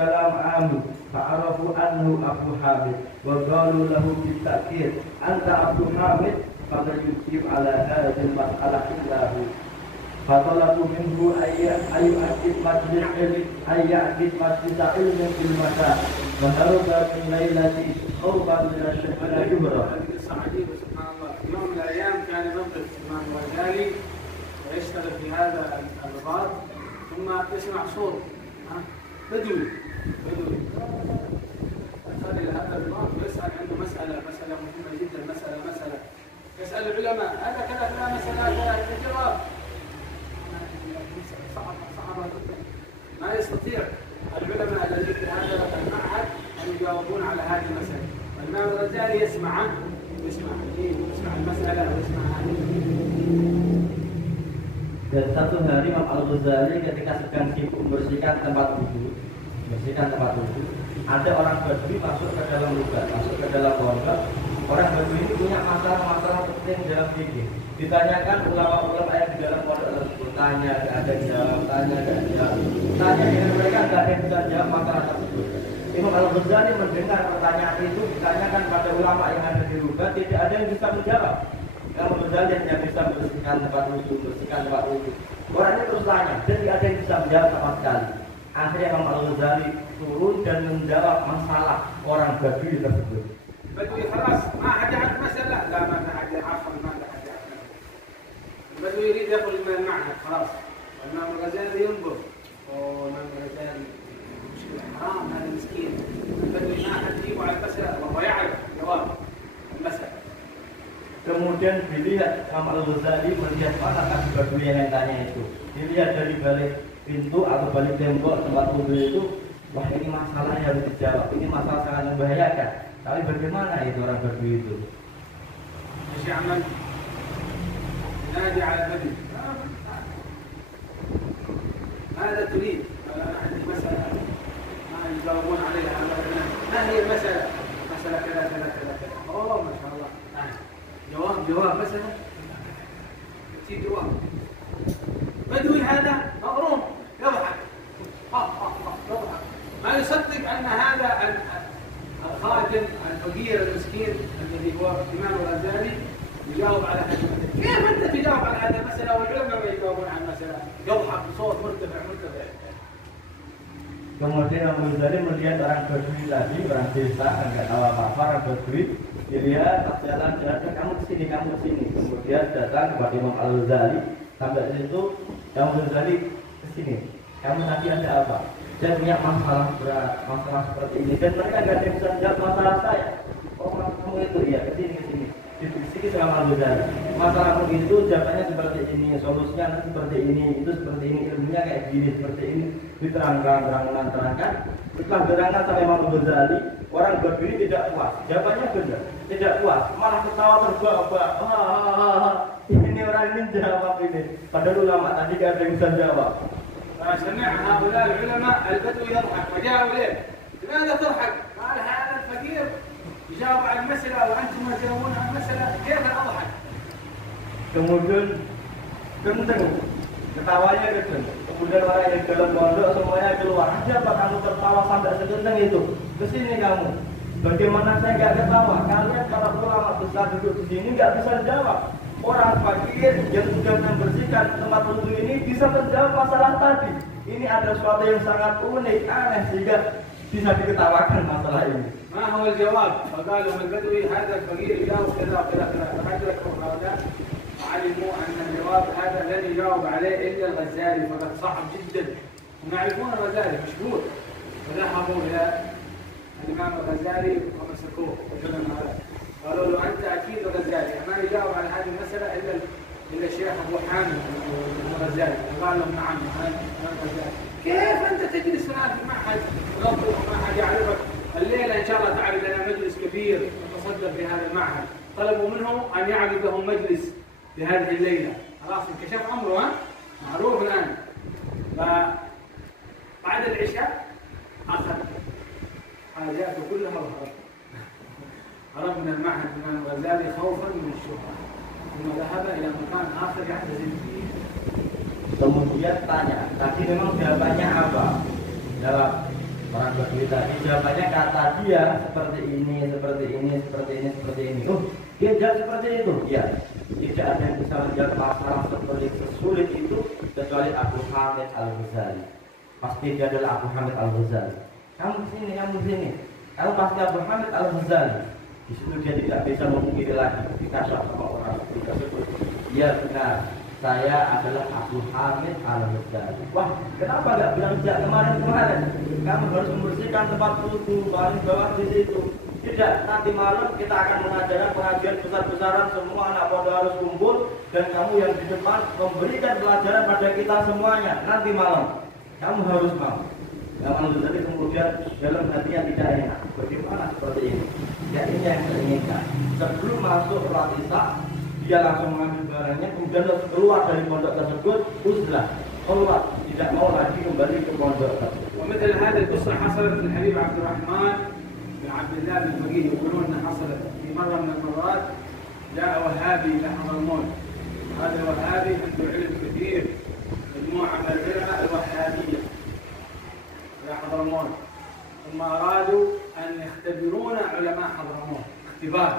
كلام عام فعرفوا أنه أبو حامد وقالوا له بالتأكيد أنت أبو حامد فلا يجيب على هذه المسألة إلا هو فطلبوا منه أن يعقد مجلس علم في المساء وهرب من ليلة خوفا من الشهرة. سبحان الله يوم من الأيام كان ينظر الإمام الغزالي ويشتغل في هذا الباب ثم يسمع صوت بدوي أرسل إلى هذا الباب ويسأل عنده مسألة مهمة جدا مسألة يسأل العلماء هذا كذا مسألة الجواب صعب ما يستطيع العلماء الذين في هذا المعهد أن يجاوبون على هذه المسألة والإمام الغزالي يسمع المسألة ويسمع هذه. Dan satu hari Imam Al-Ghazali ketika sedang sibuk membersihkan tempat wudhu, ada orang Badui masuk ke dalam lubang, masuk ke dalam pondok. Orang Badui ini punya masalah penting dalam fikih. Ditanyakan ulama-ulama yang di dalam pondok tersebut, tanya gak ada jawab, tanya dengan mereka gak ada yang bisa jawab masalah tersebut. Imam Al-Ghazali mendengar pertanyaan itu ditanyakan pada ulama yang ada di lubang, tidak ada yang bisa menjawab. Imam Al-Ghazali yang bisa membersihkan tempat wudhu. Orang ini terus tanya, dan tidak ada yang bisa menjawab sama sekali. Akhirnya Imam Al-Ghazali turun dan menjawab masalah orang Badui tersebut. Badui خلاص ما حد يعرف مسألة لا ما حد يعرف البدوي يريد يدخل من المعهد خلاص والإمام الغزالي ينظر الإمام الغزالي مشكلة حرام هذا مسكين البدوي ما حد يجيبه على المسألة وهو يعرف جواب المسألة. Kemudian dilihat Imam Al-Ghazali melihat manakah Badui yang tanya itu. Dilihat dari balik pintu atau balik tembok tempat wudhu itu, wah ini masalah yang harus dijawab, ini masalah sangat membahayakan. Tapi bagaimana itu orang Badui itu? ايش يعمل؟ ينادي على البدوي ماذا تريد؟ انا عندي مسألة ما يجاوبون عليها ما هي المسألة؟ مسألة كذا اوه ما شاء الله جواب مسألة في جواب بدوي هذا مغروم يضحك ما يصدق أن هذا الخادم الفقير المسكين الذي هو الإمام الغزالي يجاوب على هذه المسألة. كيف أنت تجاوب على هذه المسألة والعلماء ما يجاوبون عن المسألة؟ يضحك بصوت مرتفع. Kemudian Imam Ghazali melihat orang Badui tadi, orang desa, enggak tahu apa-apa, orang Badui, dilihat pas jalan, kamu kesini. Kemudian datang kepada Imam Al-Ghazali, sampai di situ, Imam Ghazali kesini. Kamu tadi ada apa? Saya punya masalah berat, masalah seperti ini, dan mereka enggak ada yang bisa jawab masalah saya. Oh, kamu itu ya kesini. Dibisiki sama Al-Ghazali. Masalahmu itu jawabannya seperti ini, solusinya seperti ini, itu seperti ini, ilmunya kayak gini, seperti ini. Diterangkan. Setelah diterangkan sama Imam Al-Ghazali, orang Badui tidak puas. Jawabannya benar, tidak puas, malah ketawa terbahak-bahak. Ini orang ini jawab ini. Padahal ulama tadi gak ada yang bisa jawab. فسمع هؤلاء العلماء البدوي يضحك وجاءوا إليه لماذا تضحك؟ قال هذا الفقير يجاوب عن المسألة وأنتم ما تجاوبون عن المسألة كيف أضحك؟ Kemudian ketawanya gitu. Kemudian orang yang dalam pondok semuanya keluar. Ada apa kamu tertawa sampai sekencang itu? Kesini kamu. Bagaimana saya nggak ketawa? Kalian para ulama besar duduk di sini nggak bisa jawab. Orang fakir yang sudah membersihkan tempat wudhu ini bisa menjawab masalah tadi. Ini ada sesuatu yang sangat unik, aneh sehingga bisa diketawakan masalah ini. ما هو الجواب؟ فقالوا من البدوي هذا الفقير يجاوب كذا وكذا كذا، فأدركوا هذا وعلموا أن الجواب هذا لن يجاوب عليه إلا الغزالي فقد صعب جدا. هم يعرفون الغزالي مشهور، فذهبوا إلى الإمام الغزالي ومسكوه وجدوا هذا. قالوا له أنت أكيد الغزالي، ما يجاوب على هذه المسألة إلا الشيخ أبو حامد الغزالي. قال لهم نعم أنا الغزالي. كيف أنت تجلس هنا في المعهد غضب وما حد يعرفك؟ الليلة إن شاء الله تعالى لنا مجلس كبير نتصدر في هذا المعهد. طلبوا منه أن يعقد لهم مجلس في هذه الليلة. خلاص انكشف أمره، معروف الآن. فبعد العشاء أخذ حاجاته كلها وهرب. هرب من المعهد الإمام الغزالي خوفا من الشهرة، ثم ذهب إلى مكان آخر يعتزل فيه. Kemudian tanya, tadi memang jawabannya apa? Jawab orang Badui tadi, jawabannya kata dia seperti ini, seperti ini, seperti ini, seperti ini. Oh, dia jawab seperti itu. Ya, tidak ada yang bisa menjawab masalah seperti sesulit itu kecuali Abu Hamid Al-Ghazali. Pasti dia adalah Abu Hamid Al-Ghazali. Kamu sini, kamu sini. Kamu pasti Abu Hamid Al-Ghazali. Di situ dia tidak bisa memungkiri lagi. Dikasih sama orang tersebut. Iya benar. Saya adalah Abu Hamid Al-Ghazali. Wah, kenapa nggak bilang sejak kemarin? Kamu harus membersihkan tempat wudhu, paling bawah di situ. Tidak, nanti malam kita akan mengajarkan pengajian besar-besaran, semua anak pondok harus kumpul dan kamu yang di depan memberikan pelajaran pada kita semuanya. Nanti malam, kamu harus mau. Yang Al-Ghazali kemudian dalam hatinya tidak enak. Bagaimana seperti ini? Ya ini yang saya inginkan. Sebelum masuk sholat isya, dia langsung mengambil barangnya, kemudian keluar dari pondok tersebut, uzlah, keluar, tidak mau lagi kembali ke pondok tersebut. ومثل هذه القصة حصلت للحبيب عبد الرحمن بن عبد الله بن فقيه، يقولون أنها حصلت في مرة من المرات. جاء وهابي إلى حضرموت، هذا الوهابي عنده علم كثير، مجموعة من العلماء الوهابية إلى حضرموت، ثم أرادوا أن يختبرون علماء حضرموت اختبار.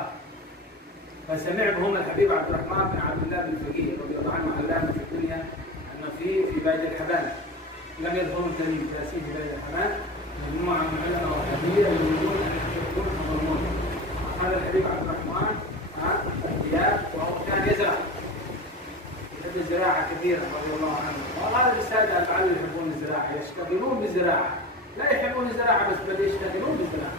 فسمع بهم الحبيب عبد الرحمن بن عبد الله بن فقيه رضي الله عنه علامة في الدنيا أنه في بادية الحبان لم يدخلوا التلميذ تأسيس في بادية الحبان مجموعة من العلماء وهابية يريدون أن يختبرون حضرموت. هذا الحبيب عبد الرحمن الأنبياء وهو كان يزرع زراعة كثيرة رضي الله عنه. وهذا السادة لعل يحبون الزراعة، يشتغلون بالزراعة، لا يحبون الزراعة بس بل يشتغلون بالزراعة.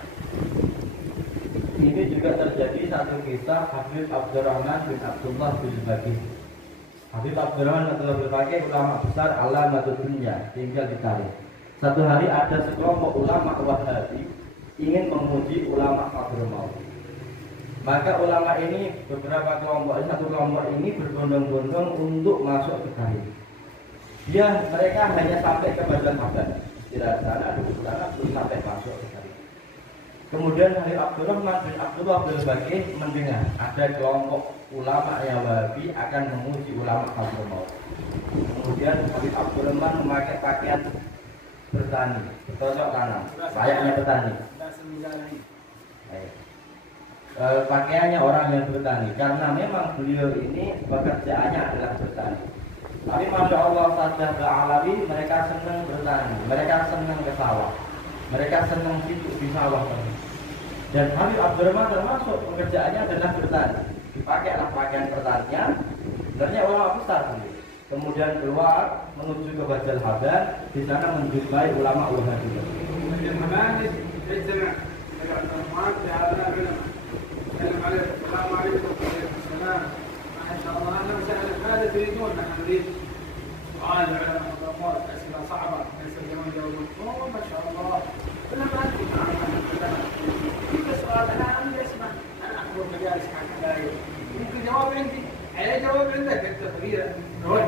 Ini juga terjadi satu kisah Habib Abdurrahman bin Abdullah bin Baqi. Habib Abdurrahman bin Abdullah bin Baqi ulama besar alamatul dunya, tinggal di Tarif. Satu hari ada sekelompok ulama Wahabi ingin memuji ulama Hadramaut. Maka ulama ini beberapa kelompok, satu kelompok ini berbondong-bondong untuk masuk ke Tarif. Mereka hanya sampai ke Badan Haban, istirahat sana, duduk sana, belum sampai masuk ke Tarif. Kemudian Habib Abdurrahman bin Abdullah bin Baqi mendengar ada kelompok ulama yang Wahabi akan memuji ulama Hadramaut. Kemudian Habib Abdurrahman memakai pakaian bertani, bertosok tanam, layaknya petani. Pakaiannya orang yang bertani, karena memang beliau ini pekerjaannya adalah bertani. Tapi Masya Allah Sajdah Alawi, mereka senang bertani, mereka senang ke sawah, mereka senang situ di sawah. Dan Habib Abdurrahman termasuk pekerjaannya adalah bertani. Dipakailah pakaian pertanian, sebenarnya ulama besar sendiri. Kemudian keluar menuju ke Bajal Haban, di sana menjumpai ulama Wahabi. السلام عليكم السلام ما شاء الله اهلا وسهلا. ماذا تريدون؟ نحن نريد سؤال علماء حضرموت، اسئله صعبه ليس الجواب يجاوبون. ما شاء الله كلما انتم كل سؤال انا اسمع، انا احضر مجالس حق الآية، ممكن جواب عندي على جواب عندك انت كبيره روح.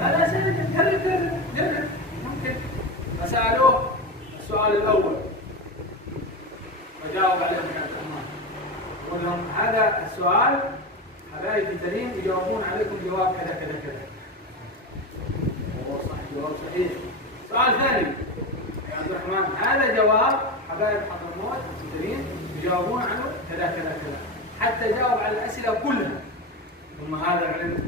لا كرر ممكن. فسالوه السؤال الاول فجاوب عليه كان تمام. قل لهم هذا السؤال حبايبي الكريم يجاوبون عليكم جواب كذا كذا كذا. هو صح، جواب صحيح. سؤال ثاني يا عبد الرحمن، هذا جواب حبايب حضرموت الكريم يجاوبون عنه كذا كذا كذا حتى يجاوب على الأسئلة كلها. ثم هذا العلم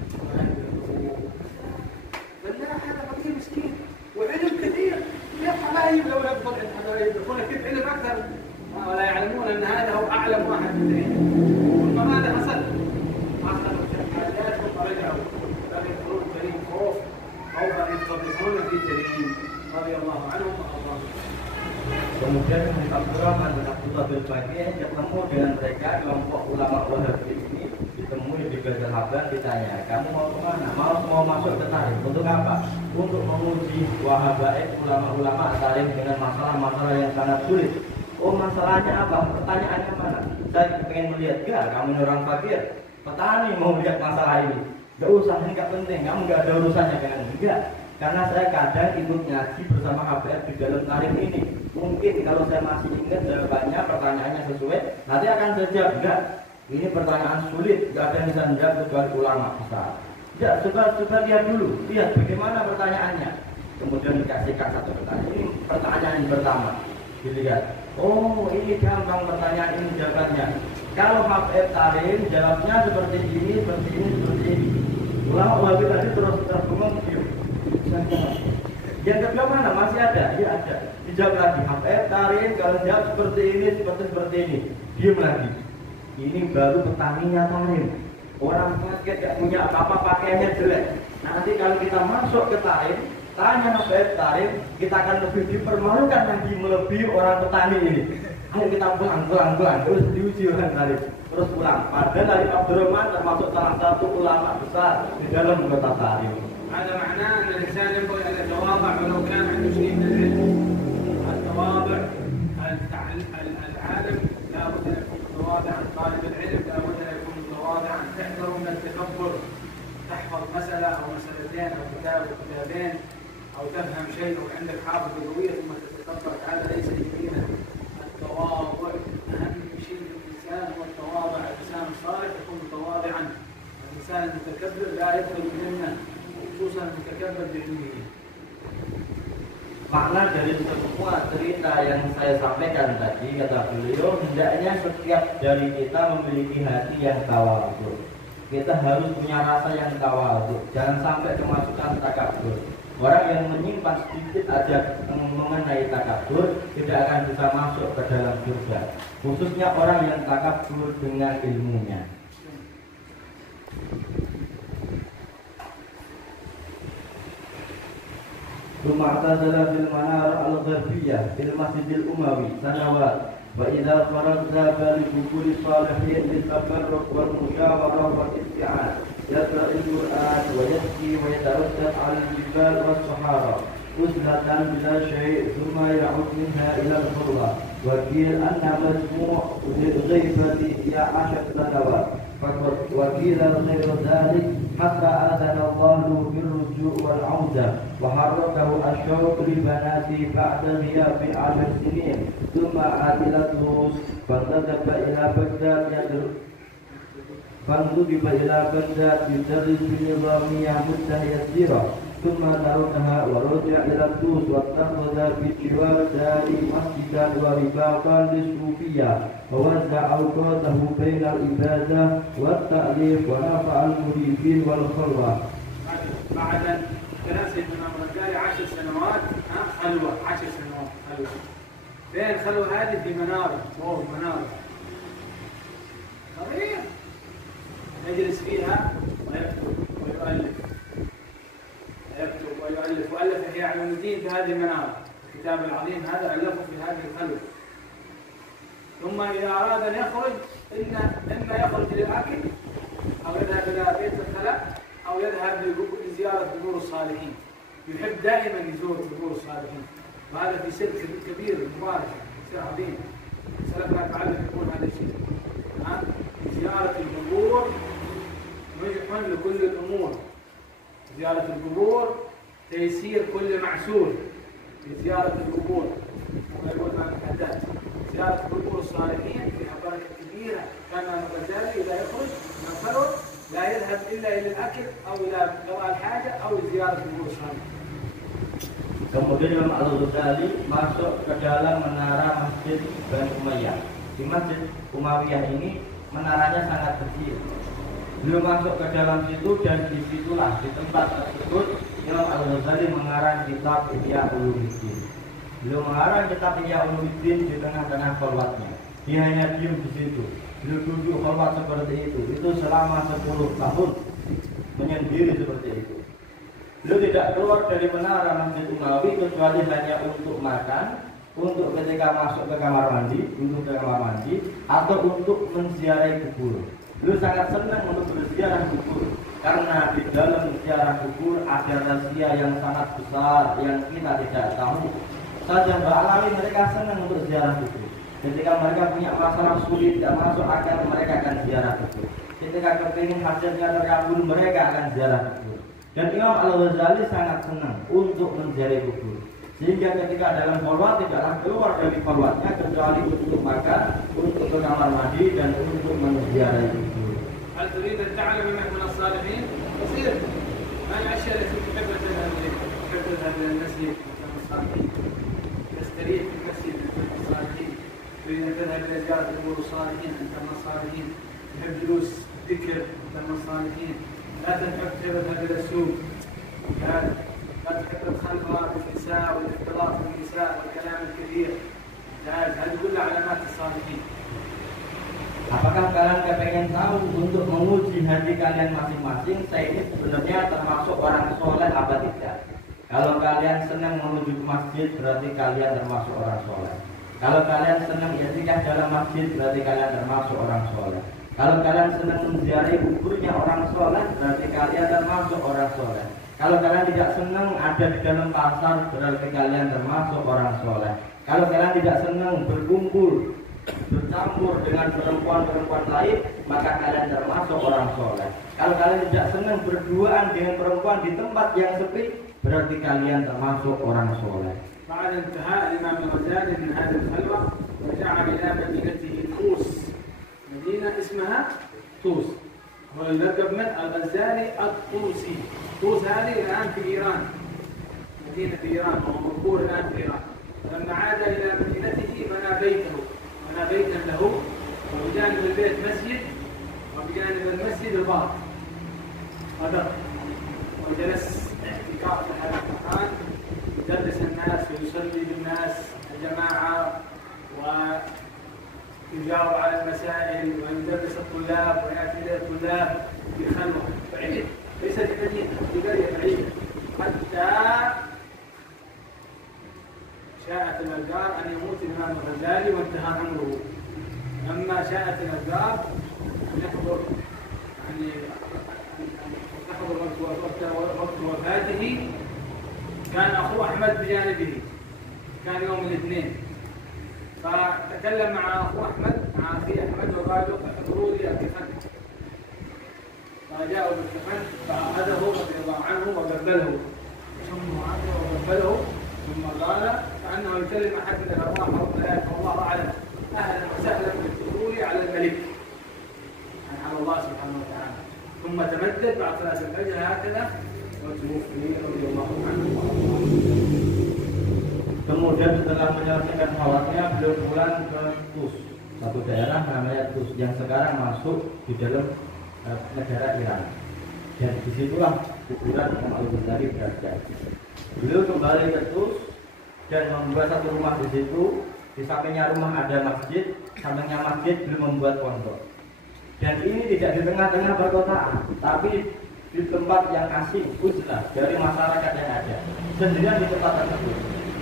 بالله هذا فقير مسكين وعلم كثير. يا حبايب لو يفضل عند حبايب يكون كيف علم أكثر ولا يعلمون أن هذا هو أعلم واحد في الدنيا. ثم ماذا حصل؟ أخذوا حاجاتهم ورجعوا لم يدخلون كريم خوف خوفا يستضيفون في كريم رضي الله عنهم وأرضاهم. Kemudian Abdurrahman bin Abdullah bin Bakir ketemu dengan mereka kelompok ulama Wahabi ini, ditemui di Gajah Laban, ditanya, kamu mau kemana? Mau masuk ke Tarim untuk apa? Untuk menguji Wahabaib ulama-ulama Tarim dengan masalah-masalah yang sangat sulit. Oh, masalahnya apa? Pertanyaannya mana? Saya ingin melihat, enggak, kamu ini orang fakir, petani mau lihat masalah ini. Enggak usah, ini enggak penting, kamu enggak ada urusannya dengan enggak. Karena saya kadang ikut ngaji bersama HBR di dalam Tarim ini. Mungkin kalau saya masih ingat jawabannya, pertanyaannya sesuai, nanti akan saya jawab. Enggak, ini pertanyaan sulit, enggak ada yang bisa menjawab kecuali ulama besar. Enggak, coba lihat dulu, lihat bagaimana pertanyaannya. Kemudian dikasihkan satu pertanyaan. Ini pertanyaan yang pertama. Dilihat, oh ini gampang pertanyaan ini jawabannya. Kalau HBR Tarim jawabnya seperti ini, seperti ini, seperti ini. Ulama Wahabi tadi terus terbengong. Yang kedua mana? Masih ada? Iya ada. Dijawab lagi. HBR Tarim kalau jawab seperti ini, seperti ini. Diam lagi. Ini baru petaninya Tarim. Orang kaget gak punya apa-apa, pakaiannya jelek. Nanti kalau kita masuk ke Tarim, tanya HBR Tarim, kita akan lebih dipermalukan nanti melebihi orang petani ini. Ayo kita pulang. Terus diuji orang Tarim. Terus pulang. Padahal Arif Abdurrahman termasuk salah satu ulama besar di dalam kota Tarim. هذا معناه أن الإنسان ينبغي أن يتواضع ولو كان عنده شيء من العلم. التواضع العالم لا بد أن يكون متواضعا، طالب العلم لا بد أن يكون متواضعا، تحذر من التكبر، تحفظ مسألة أو مسألتين أو كتاب أو كتابين أو تفهم شيء وعندك حافظ لغوية ثم تتكبر، هذا ليس دينا. التواضع أهم شيء للإنسان هو التواضع. الإنسان الصالح يكون متواضعا، الإنسان المتكبر لا يدخل الجنة خصوصا المتكبر بعلمه. Makna dari semua cerita yang saya sampaikan tadi, kata beliau, hendaknya setiap dari kita memiliki hati yang tawadhu. Kita harus punya rasa yang tawadhu, jangan sampai kemasukan takabur. Orang yang menyimpan sedikit aja mengenai takabur tidak akan bisa masuk ke dalam surga. Khususnya orang yang takabur dengan ilmunya. ثم اعتزل في المنارة الغربية في المسجد الأموي سنوات، وإذا خرج ذهب لدخول الصالحين للتبرك والمشاورة والاستعانة، يقرأ القرآن ويبكي ويتردد على الجبال والصحارى أسرة بلا شيء، ثم يعود منها إلى الخلوة. وقيل أن مجموع للغيبة 10 سنوات فقط، وقيل غير ذلك حتى آذن الله بالرجوع والعودة، وحركه الشوق لبناته بعد غياب 10 سنين، ثم عاد إلى طوس فانتدب إلى بغداد يدرس بنظامية مدة يسيرة، ثم تركها ورجع إلى طوس واتخذ بجوار دار مسجدا ورباطا للصوفية، ووزع أوقاته بين العبادة والتأليف ونفع المريدين والخلوة. بعد دراسة ابن الرجال 10 سنوات خلوة، 10 سنوات خلوة. فين الخلوة هذه؟ في منارة، منارة صغير يجلس فيها ويكتب ويؤلف، وألف هي علوم الدين في هذه المنارة. الكتاب العظيم هذا ألفه في هذه الخلوة. ثم إذا أراد أن يخرج إما يخرج للأكل أو يذهب إلى بيت الخلاء أو يذهب لزيارة قبور الصالحين. يحب دائما يزور قبور الصالحين، وهذا في سر كبير مبارك، سر عظيم. سلفنا تعلم يقول هذا الشيء. زيارة القبور مجحا لكل الأمور. زيارة القبور تيسير كل معسور. في زيارة القبور يقول عن الحداد زيارة قبور الصالحين فيها بركة كبيرة. كان الغزالي إذا يخرج من الخلوة لا يذهب إلا إلى الأكل أو إلى قضاء الحاجة أو زيارة قبور الصالحين. Kemudian Imam Al-Ghazali masuk ke dalam menara Masjid Bani Umayyah. Di Masjid Umayyah ini menaranya sangat kecil. Beliau masuk ke dalam situ dan disitulah di tempat tersebut Imam Al-Ghazali mengarang kitab Ihya Ulumuddin. Beliau mengarang kitab Ihya Ulumuddin di tengah-tengah khalwatnya. Dia hanya diam di situ. Beliau duduk khalwat seperti itu selama 10 tahun menyendiri seperti itu. Beliau tidak keluar dari menara Masjid Umawi kecuali hanya untuk makan, untuk ketika masuk ke kamar mandi, atau untuk menziarahi kubur. Beliau sangat senang untuk berziarah kubur karena di dalam ziarah kubur ada rahasia yang sangat besar yang kita tidak tahu. Saja alami mereka senang untuk ziarah kubur. Ketika mereka punya masalah sulit dan masuk akal, mereka akan ziarah kubur. Ketika kepingin hasilnya terkabul, mereka akan ziarah kubur. Dan Imam Al-Ghazali sangat senang untuk menziarahi kubur. Sehingga ketika dalam khalwat tidaklah keluar dari khalwatnya kecuali untuk makan, untuk ke kamar mandi dan untuk menziarahi kubur. هل تريد أن تعلم من الصالحين؟ يصير ما الأشياء التي تحب تذهب إليها؟ تحب تذهب إلى المسجد مثل الصالحين، تستريح في المسجد مثل الصالحين، تريد أن تذهب إلى زيارة قبور الصالحين مثل الصالحين، تحب جلوس ذكر مثل الصالحين، لا تحب تذهب إلى السوق، لا تحب الخلوة بالنساء والاختلاط بالنساء والكلام الكثير، هذه كلها علامات الصالحين. Apakah kalian kepengen tahu untuk menguji hati kalian masing-masing, saya ini sebenarnya termasuk orang soleh apa tidak? Kalau kalian senang menuju ke masjid, berarti kalian termasuk orang soleh. Kalau kalian senang i'tikaf dalam masjid, berarti kalian termasuk orang soleh. Kalau kalian senang menziarahi kuburnya orang soleh, berarti kalian termasuk orang soleh. Kalau kalian tidak senang ada di dalam pasar, berarti kalian termasuk orang soleh. Kalau kalian tidak senang berkumpul, bercampur dengan perempuan-perempuan lain, maka kalian termasuk orang soleh. Kalau kalian tidak senang berduaan dengan perempuan di tempat yang sepi, berarti kalian termasuk orang soleh. بعد انتهاء الإمام الغزالي من هذه الخلوة رجع إلى مدينته طوس، مدينة اسمها طوس، ويلقب من الغزالي الطوسي. طوس هذه الآن في إيران، مدينة في إيران وهو مقبول الآن في إيران. لما عاد إلى مدينته بنى بيتا له، وبجانب البيت مسجد، وبجانب المسجد البار هذا، وجلس اعتكاف في هذا المكان، يدرس الناس ويصلي بالناس الجماعة ويجاوب على المسائل ويدرس الطلاب ويأتي إلى الطلاب في خلوة بعيد، ليس في مدينة، في قرية بعيدة، حتى شاءت الأقدار أن يموت الإمام الغزالي وانتهى عمره. لما شاءت الأقدار أن يحضر وقت وفاته، كان أخوه أحمد بجانبه، كان يوم الاثنين، فتكلم مع أخوه أحمد، مع أخي أحمد، وقال له احضروا لي الكفن. فجاءوا بالكفن فأخذه رضي الله عنه وقبله، ثم عاد وقبله، ثم قال كأنه يكلم أحد من الأرواح أو الملائكة والله أعلم، أهلا وسهلا بالدخول على الملك، يعني على الله سبحانه وتعالى. ثم تمدد بعد صلاة الفجر هكذا وتوفي رضي الله عنه. Kemudian setelah menyelesaikan sholatnya, beliau pulang ke Tus, satu daerah namanya Tus yang sekarang masuk di dalam negara Iran. Dan disitulah kuburan Imam Al-Ghazali berada. Beliau kembali ke Tus dan membuat satu rumah di situ. Di sampingnya rumah ada masjid, sampingnya masjid beliau membuat pondok. Dan ini tidak di tengah-tengah perkotaan, tapi di tempat yang asing, uzlah dari masyarakat yang ada, sendirian di tempat tersebut.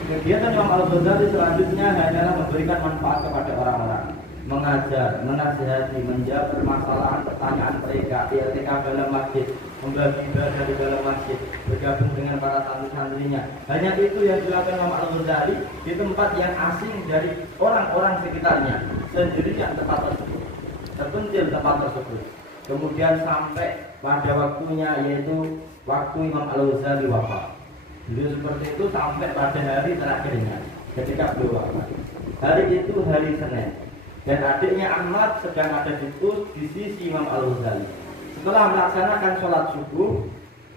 Kegiatan Imam Al-Ghazali selanjutnya hanyalah memberikan manfaat kepada orang-orang, mengajar, menasihati, menjawab permasalahan pertanyaan mereka, i'tikaf dalam masjid, membagi ibadah di dalam masjid, bergabung dengan para santri-santrinya. Hanya itu yang dilakukan Imam Al-Ghazali di tempat yang asing dari orang-orang sekitarnya, sendirian tempat tersebut, terpencil tempat tersebut. Kemudian sampai pada waktunya, yaitu waktu Imam Al-Ghazali wafat. Beliau seperti itu sampai pada hari terakhirnya ketika beliau wafat. Hari itu hari Senin, dan adiknya Ahmad sedang ada di Tus di sisi Imam Al-Ghazali. Setelah melaksanakan sholat subuh,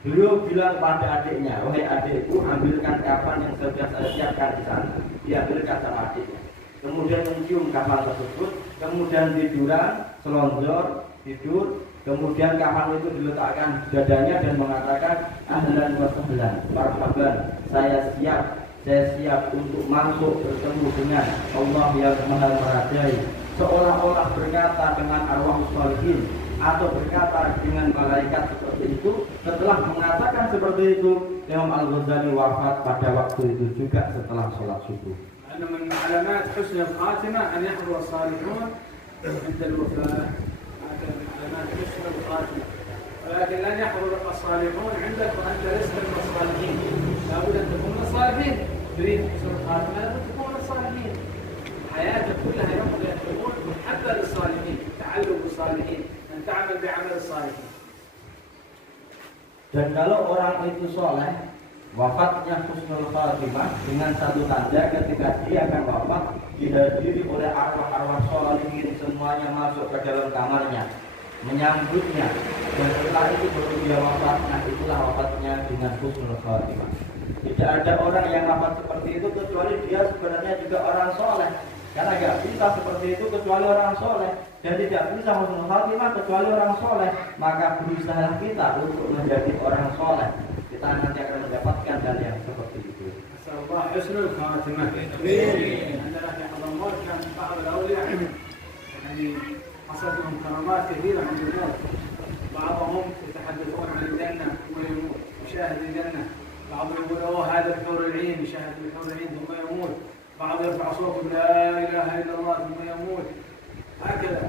beliau bilang pada adiknya, wahai adikku, ambilkan kafan yang sudah saya siapkan di sana. Diambilkan sama adiknya. kemudian mencium kafan tersebut, kemudian tiduran, selonjor, tidur, kemudian kafan itu diletakkan di dadanya dan mengatakan ahlan wa sahlan, marhaban, saya siap untuk masuk bertemu dengan Allah yang Maha Merajai, seolah-olah berkata dengan arwah sholihin atau berkata dengan malaikat seperti itu. Setelah mengatakan seperti itu, Imam Al-Ghazali wafat pada waktu itu juga setelah sholat subuh. من علامات حسن الخاتمة أن يحضر الصالحون عند الوفاة. هذا من علامات حسن الخاتمة، ولكن لن يحضر الصالحون عندك وأنت لست من الصالحين. لابد أن تكون من الصالحين. تريد حسن الخاتمة لابد تكون من الصالحين. حياتك كلها ينبغي أن تكون محبة للصالحين، تعلق بالصالحين، أن تعمل بعمل الصالحين. Dan kalau orang itu soleh, wafatnya husnul khatimah dengan satu tanda ketika dia akan wafat dihadiri oleh arwah-arwah sholihin, semuanya masuk ke dalam kamarnya menyambutnya, dan setelah itu baru dia wafat. Nah, itulah wafatnya dengan husnul khatimah. Tidak ada orang yang wafat seperti itu kecuali dia sebenarnya juga orang soleh, karena tidak bisa seperti itu kecuali orang soleh, dan tidak bisa husnul khatimah kecuali orang soleh. Maka berusaha kita untuk menjadi orang soleh, kita nanti akan mendapatkan hal yang seperti itu. الله حسن الخاتمة. عندنا في حضرموت كان بعض الأولياء يعني حصلت لهم كرامات كثيرة عند الموت. بعضهم يتحدثون عن الجنة ثم يموت يشاهد الجنة، بعضهم يقول أوه هذا الحور العين يشاهد الحور العين ثم يموت، بعض يرفع صوته لا إله إلا الله ثم يموت، هكذا.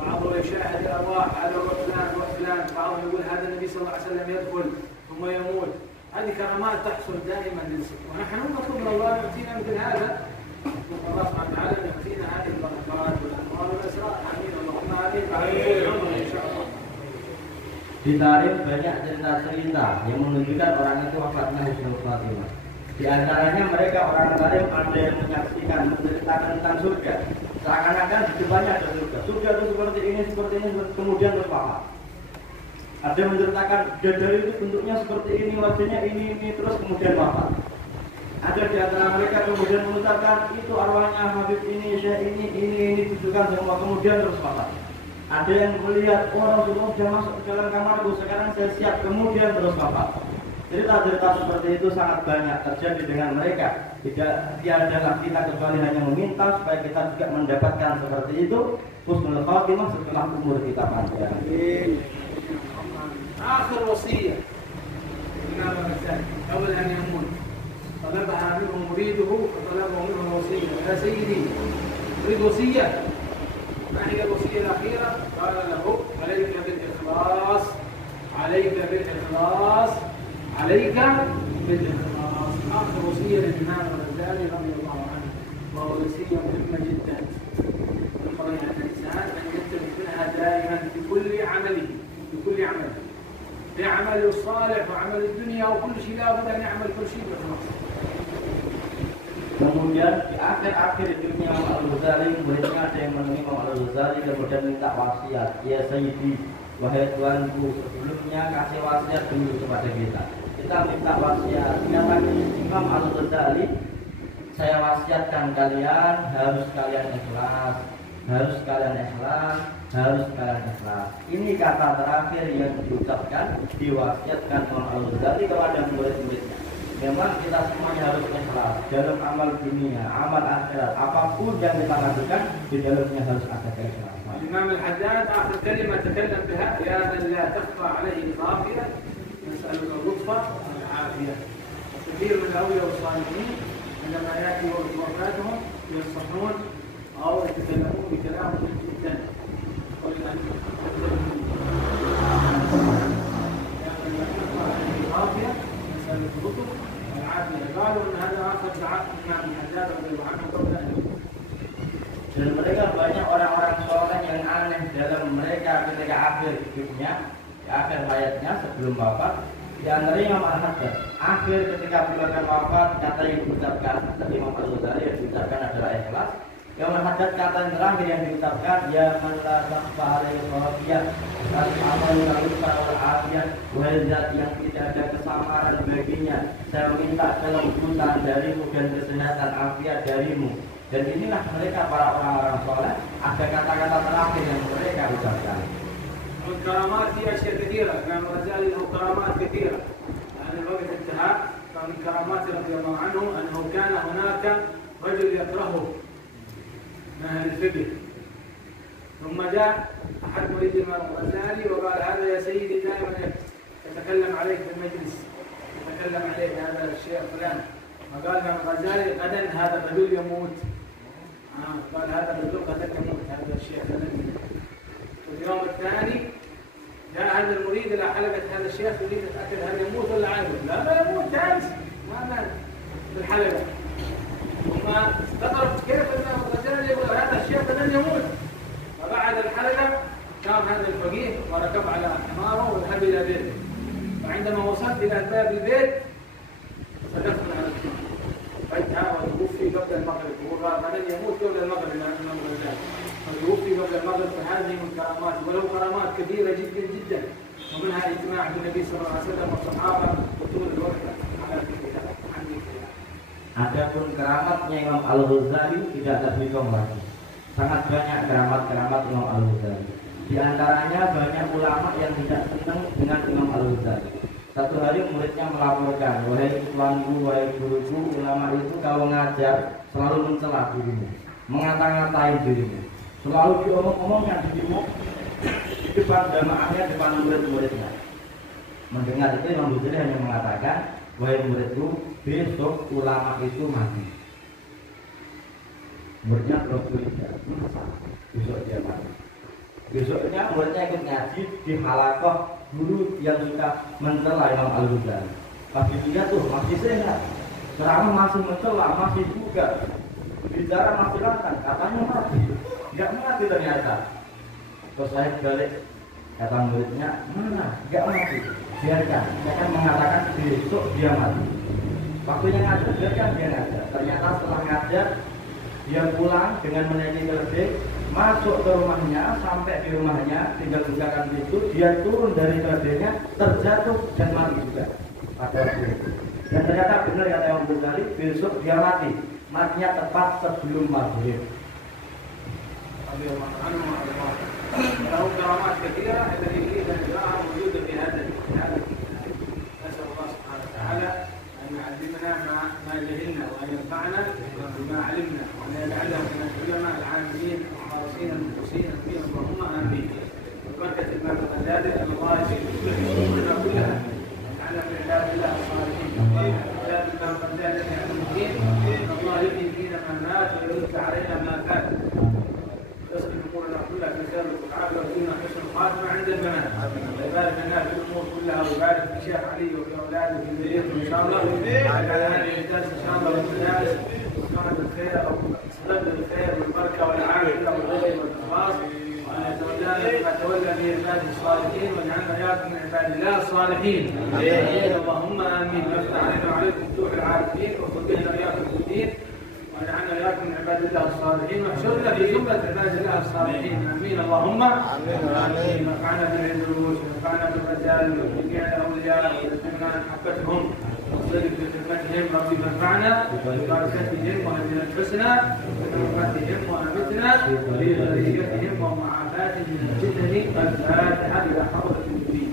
بعضهم يشاهد الأرواح هذا فلان وفلان، بعضهم يقول هذا النبي صلى الله عليه وسلم يدخل ثم يموت. هذه كرامات تحصل دائما للصدق، ونحن نطلب من الله يعطينا مثل هذا. الله سبحانه وتعالى يعطينا هذه البركات والانوار والاسرار. امين اللهم امين. ان شاء الله. Di tarikh banyak cerita-cerita yang menunjukkan orang itu wafatnya husnul khatimah. Di antaranya mereka orang tarikh ada yang menyaksikan, menceritakan tentang surga, seakan-akan di depannya ada surga. Surga itu seperti ini, kemudian terus wafat. Ada yang menceritakan dari itu bentuknya seperti ini, wajahnya ini, terus kemudian wafat. Ada di antara mereka kemudian mengucapkan itu arwahnya Habib ini, Syekh ini tujukan semua, kemudian terus wafat. Ada yang melihat Rasulullah sudah masuk ke dalam kamarku, sekarang saya siap, kemudian terus wafat. Cerita-cerita seperti itu sangat banyak terjadi dengan mereka. Tiadalah kita kecuali hanya meminta supaya kita juga mendapatkan seperti itu husnul khatimah setelah umur kita panjang. آخر وصية الإمام الغزالي قبل أن يموت طلبها منه مريده فطلبه منه الوصية. يا سيدي أريد وصية. ما هي الوصية الأخيرة؟ قال له عليك بالإخلاص، عليك بالإخلاص، عليك بالإخلاص. آخر وصية للإمام الغزالي رضي الله عنه، وهو وصية مهمة جدا ينبغي على الإنسان أن ينتبه منها دائما في كل عمله، في كل عمله، في عمله الصالح وعمل الدنيا وكل شيء لابد أن يعمل كل شيء بإخلاص. Kemudian di akhir-akhir hidupnya Imam Al-Ghazali, muridnya ada yang menemui Imam Al-Ghazali kemudian minta wasiat. Ya Sayyidi, wahai Tuanku, sebelumnya kasih wasiat dulu kepada kita. Kita minta wasiat. Katakan Imam Al-Ghazali, saya wasiatkan kalian harus kalian ikhlas, harus kalian ikhlas, harus kalian ikhlas. Ini kata terakhir yang diucapkan, diwasiatkan Imam Al-Ghazali kepada murid-muridnya. Memang kita semuanya harus ikhlas dalam amal dunia, amal akhirat, apapun yang kita lakukan di dalamnya harus ada keikhlasan. الإمام الحداد آخر كلمة تكلم بها: يا من لا تخفى عليه خافية نسألك اللطف والعافية. كثير من الأولياء والصالحين عندما يأتي وقت وفاتهم ينصحون أو يتكلمون بكلام جدا. يا من لا تخفى عليه خافية نسألك اللطف والعافية. قالوا أن هذا آخر دعاء الإمام الحداد رضي الله عنه قبل أن يموت. Dan mereka banyak orang-orang soleh yang aneh dalam mereka ketika akhir hidupnya, di akhir hayatnya sebelum wafat. Di antaranya Imam Al-Haddad. Akhir ketika beliau akan wafat, kata yang diucapkan dari Imam Al-Ghazali yang diucapkan adalah ikhlas. Imam Al-Haddad kata yang terakhir yang diucapkan, ya man la takhfa alaihi khafiyah, al-amal al-lufa wal-afiyah, wahai zat yang tidak ada kesamaran baginya, saya minta kelembutan darimu dan kesehatan afiat darimu. Dan inilah mereka para orang-orang soleh, ada kata-kata terakhir yang mereka ucapkan. والكرامات في أشياء كثيرة، كان الرجال له كرامات كثيرة. يعني الوقت انتهى، كان من كرامات رضي الله عنه أنه كان هناك رجل يكرهه من أهل الفقه، ثم جاء أحد مريد الإمام الغزالي وقال هذا يا سيدي دائما يتكلم عليك في المجلس، يتكلم عليك هذا الشيء فلان. فقال الإمام الغزالي غدا هذا الرجل يموت. قال هذا الرجل غدا يموت، هذا الشيء غدا يموت. اليوم الثاني جاء هذا المريد الى حلقه هذا الشيخ يريد يتاكد هل يموت ولا عايش؟ لا ما يموت، جالس ما مات في الحلقه. ثم استغرب كيف ان الرجال يقول هذا الشيخ لن يموت. فبعد الحلقه قام هذا الفقيه وركب على حماره وذهب الى بيته. فعندما وصلت الى باب البيت صدقت على الحمار فجاه وتوفي قبل المغرب، وهو لن يموت قبل المغرب لانه الرجال فيوفي قبل المغرب. فهذه من كرامات، وله كرامات كبيره جدا جدا، ومنها اجماع النبي صلى الله عليه وسلم والصحابه وطول الوقت على ذكرها. Adapun keramatnya Imam Al-Ghazali tidak terhitung lagi. Sangat banyak keramat-keramat Imam Al-Ghazali. Di antaranya banyak ulama yang tidak senang dengan Imam Al-Ghazali. Satu hari muridnya melaporkan, wahai tuanku, wahai guruku, ulama itu kalau ngajar selalu mencela dirimu, mengata-ngatain dirimu, selalu diomong-omongnya dirimu di depan jamaahnya, depan murid-muridnya. Mendengar itu Imam Ghazali hanya mengatakan, wahai muridku, besok ulama itu mati. Muridnya terus curiga, besok dia mati. Besoknya muridnya ikut ngaji di halakoh guru yang suka mencela Imam Al-Ghazali. Pas dilihat tuh masih sehat, ceramah masih mencela, masih juga bicara masih lantang, katanya mati, nggak mati ternyata. Terus saya balik, kata muridnya, mana? Nggak mati, biarkan. Saya kan mengatakan besok dia mati. Waktunya ngajar, biarkan dia ngajar. Ternyata setelah ngajar, dia pulang dengan menaiki keledai, masuk ke rumahnya, sampai di rumahnya tinggal bukakan pintu, dia turun dari keledainya, terjatuh dan mati juga pada waktu itu. Dan ternyata benar kata Imam Ghazali, besok dia mati, matinya tepat sebelum maghrib. له كرامات كثيره التي يريد ان يراها موجوده في هذا الكتاب. نسال الله سبحانه وتعالى ان يعلمنا ما جهلنا وان ينفعنا بما علمنا وان يجعلنا من العلماء العاملين الخالصين المخلصين فيهم، اللهم امين. وبركه الامام الغزالي ان الله يصلح امورنا كلها ويجعلنا من عباد الله الصالحين. عباد الامام الغزالي يعلم الدين ان الله يحيي فينا ما مات ويرد علينا ما فات. يصلح امورنا كلها في خير والعافيه ويرزقنا حسن الخاتمه عند الممات. ويبارك لنا في الامور كلها ويبارك في الشيخ علي وفي اولاده وفي ذريته ان شاء الله. وعلى هذه الدرس ان شاء الله والمدارس وكانت الخير او سبب الخير والبركه والعافيه والخير والاخلاص، وان يتولانا بما تولى به عباده الصالحين، واجعلنا اياكم من عباد الله الصالحين. اللهم امين. وافتح علينا وعليكم فتوح العارفين وفقهنا اياكم في الدين، وجعلنا اياكم من عباد الله الصالحين، واحشرنا في جمله عباد الله الصالحين. امين اللهم امين. ونفعنا بالعلوم ونفعنا بالرجال وجميع الاولياء وارزقنا محبتهم واصدق بخدمتهم. ربي انفعنا ببركتهم وهدنا الحسنى بحرمتهم وامتنا بذريتهم ومعافاتهم من الفتن. الفاتحه الى حضره النبي.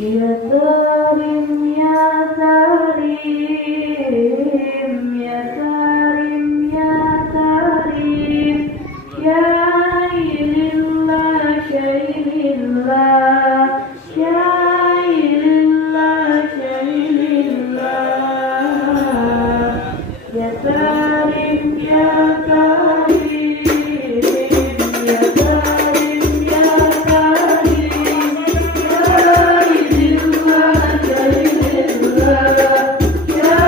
Ya Karim, ya Karim, ya Karim, ya Karim, ya ilillah, syailillah, ya ilillah, syailillah, ya Karim, ya Karim, ya Karim, ya Karim, ya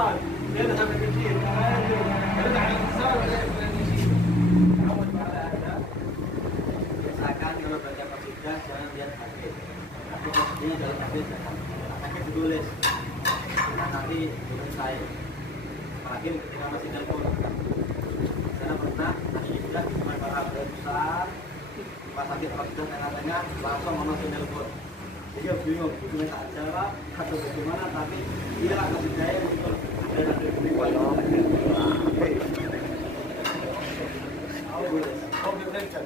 الاتصال يذهب كثير يرد على الاتصال ولا يشيل تعود على هذا. Biasakan kalau baca qasidah jangan lihat HP. Tapi qasidahnya dalam HP jangan. Akhirnya ditulis. Nah, nanti tulis saya. Apalagi ketika masih telepon. Saya pernah tadi juga cuma para besar pas sakit qasidah tengah-tengah langsung masuk telepon. Dia bingung, bukan tak jawab atau bagaimana, tapi dia qasidahnya betul. Ada nanti beri او بالرنكه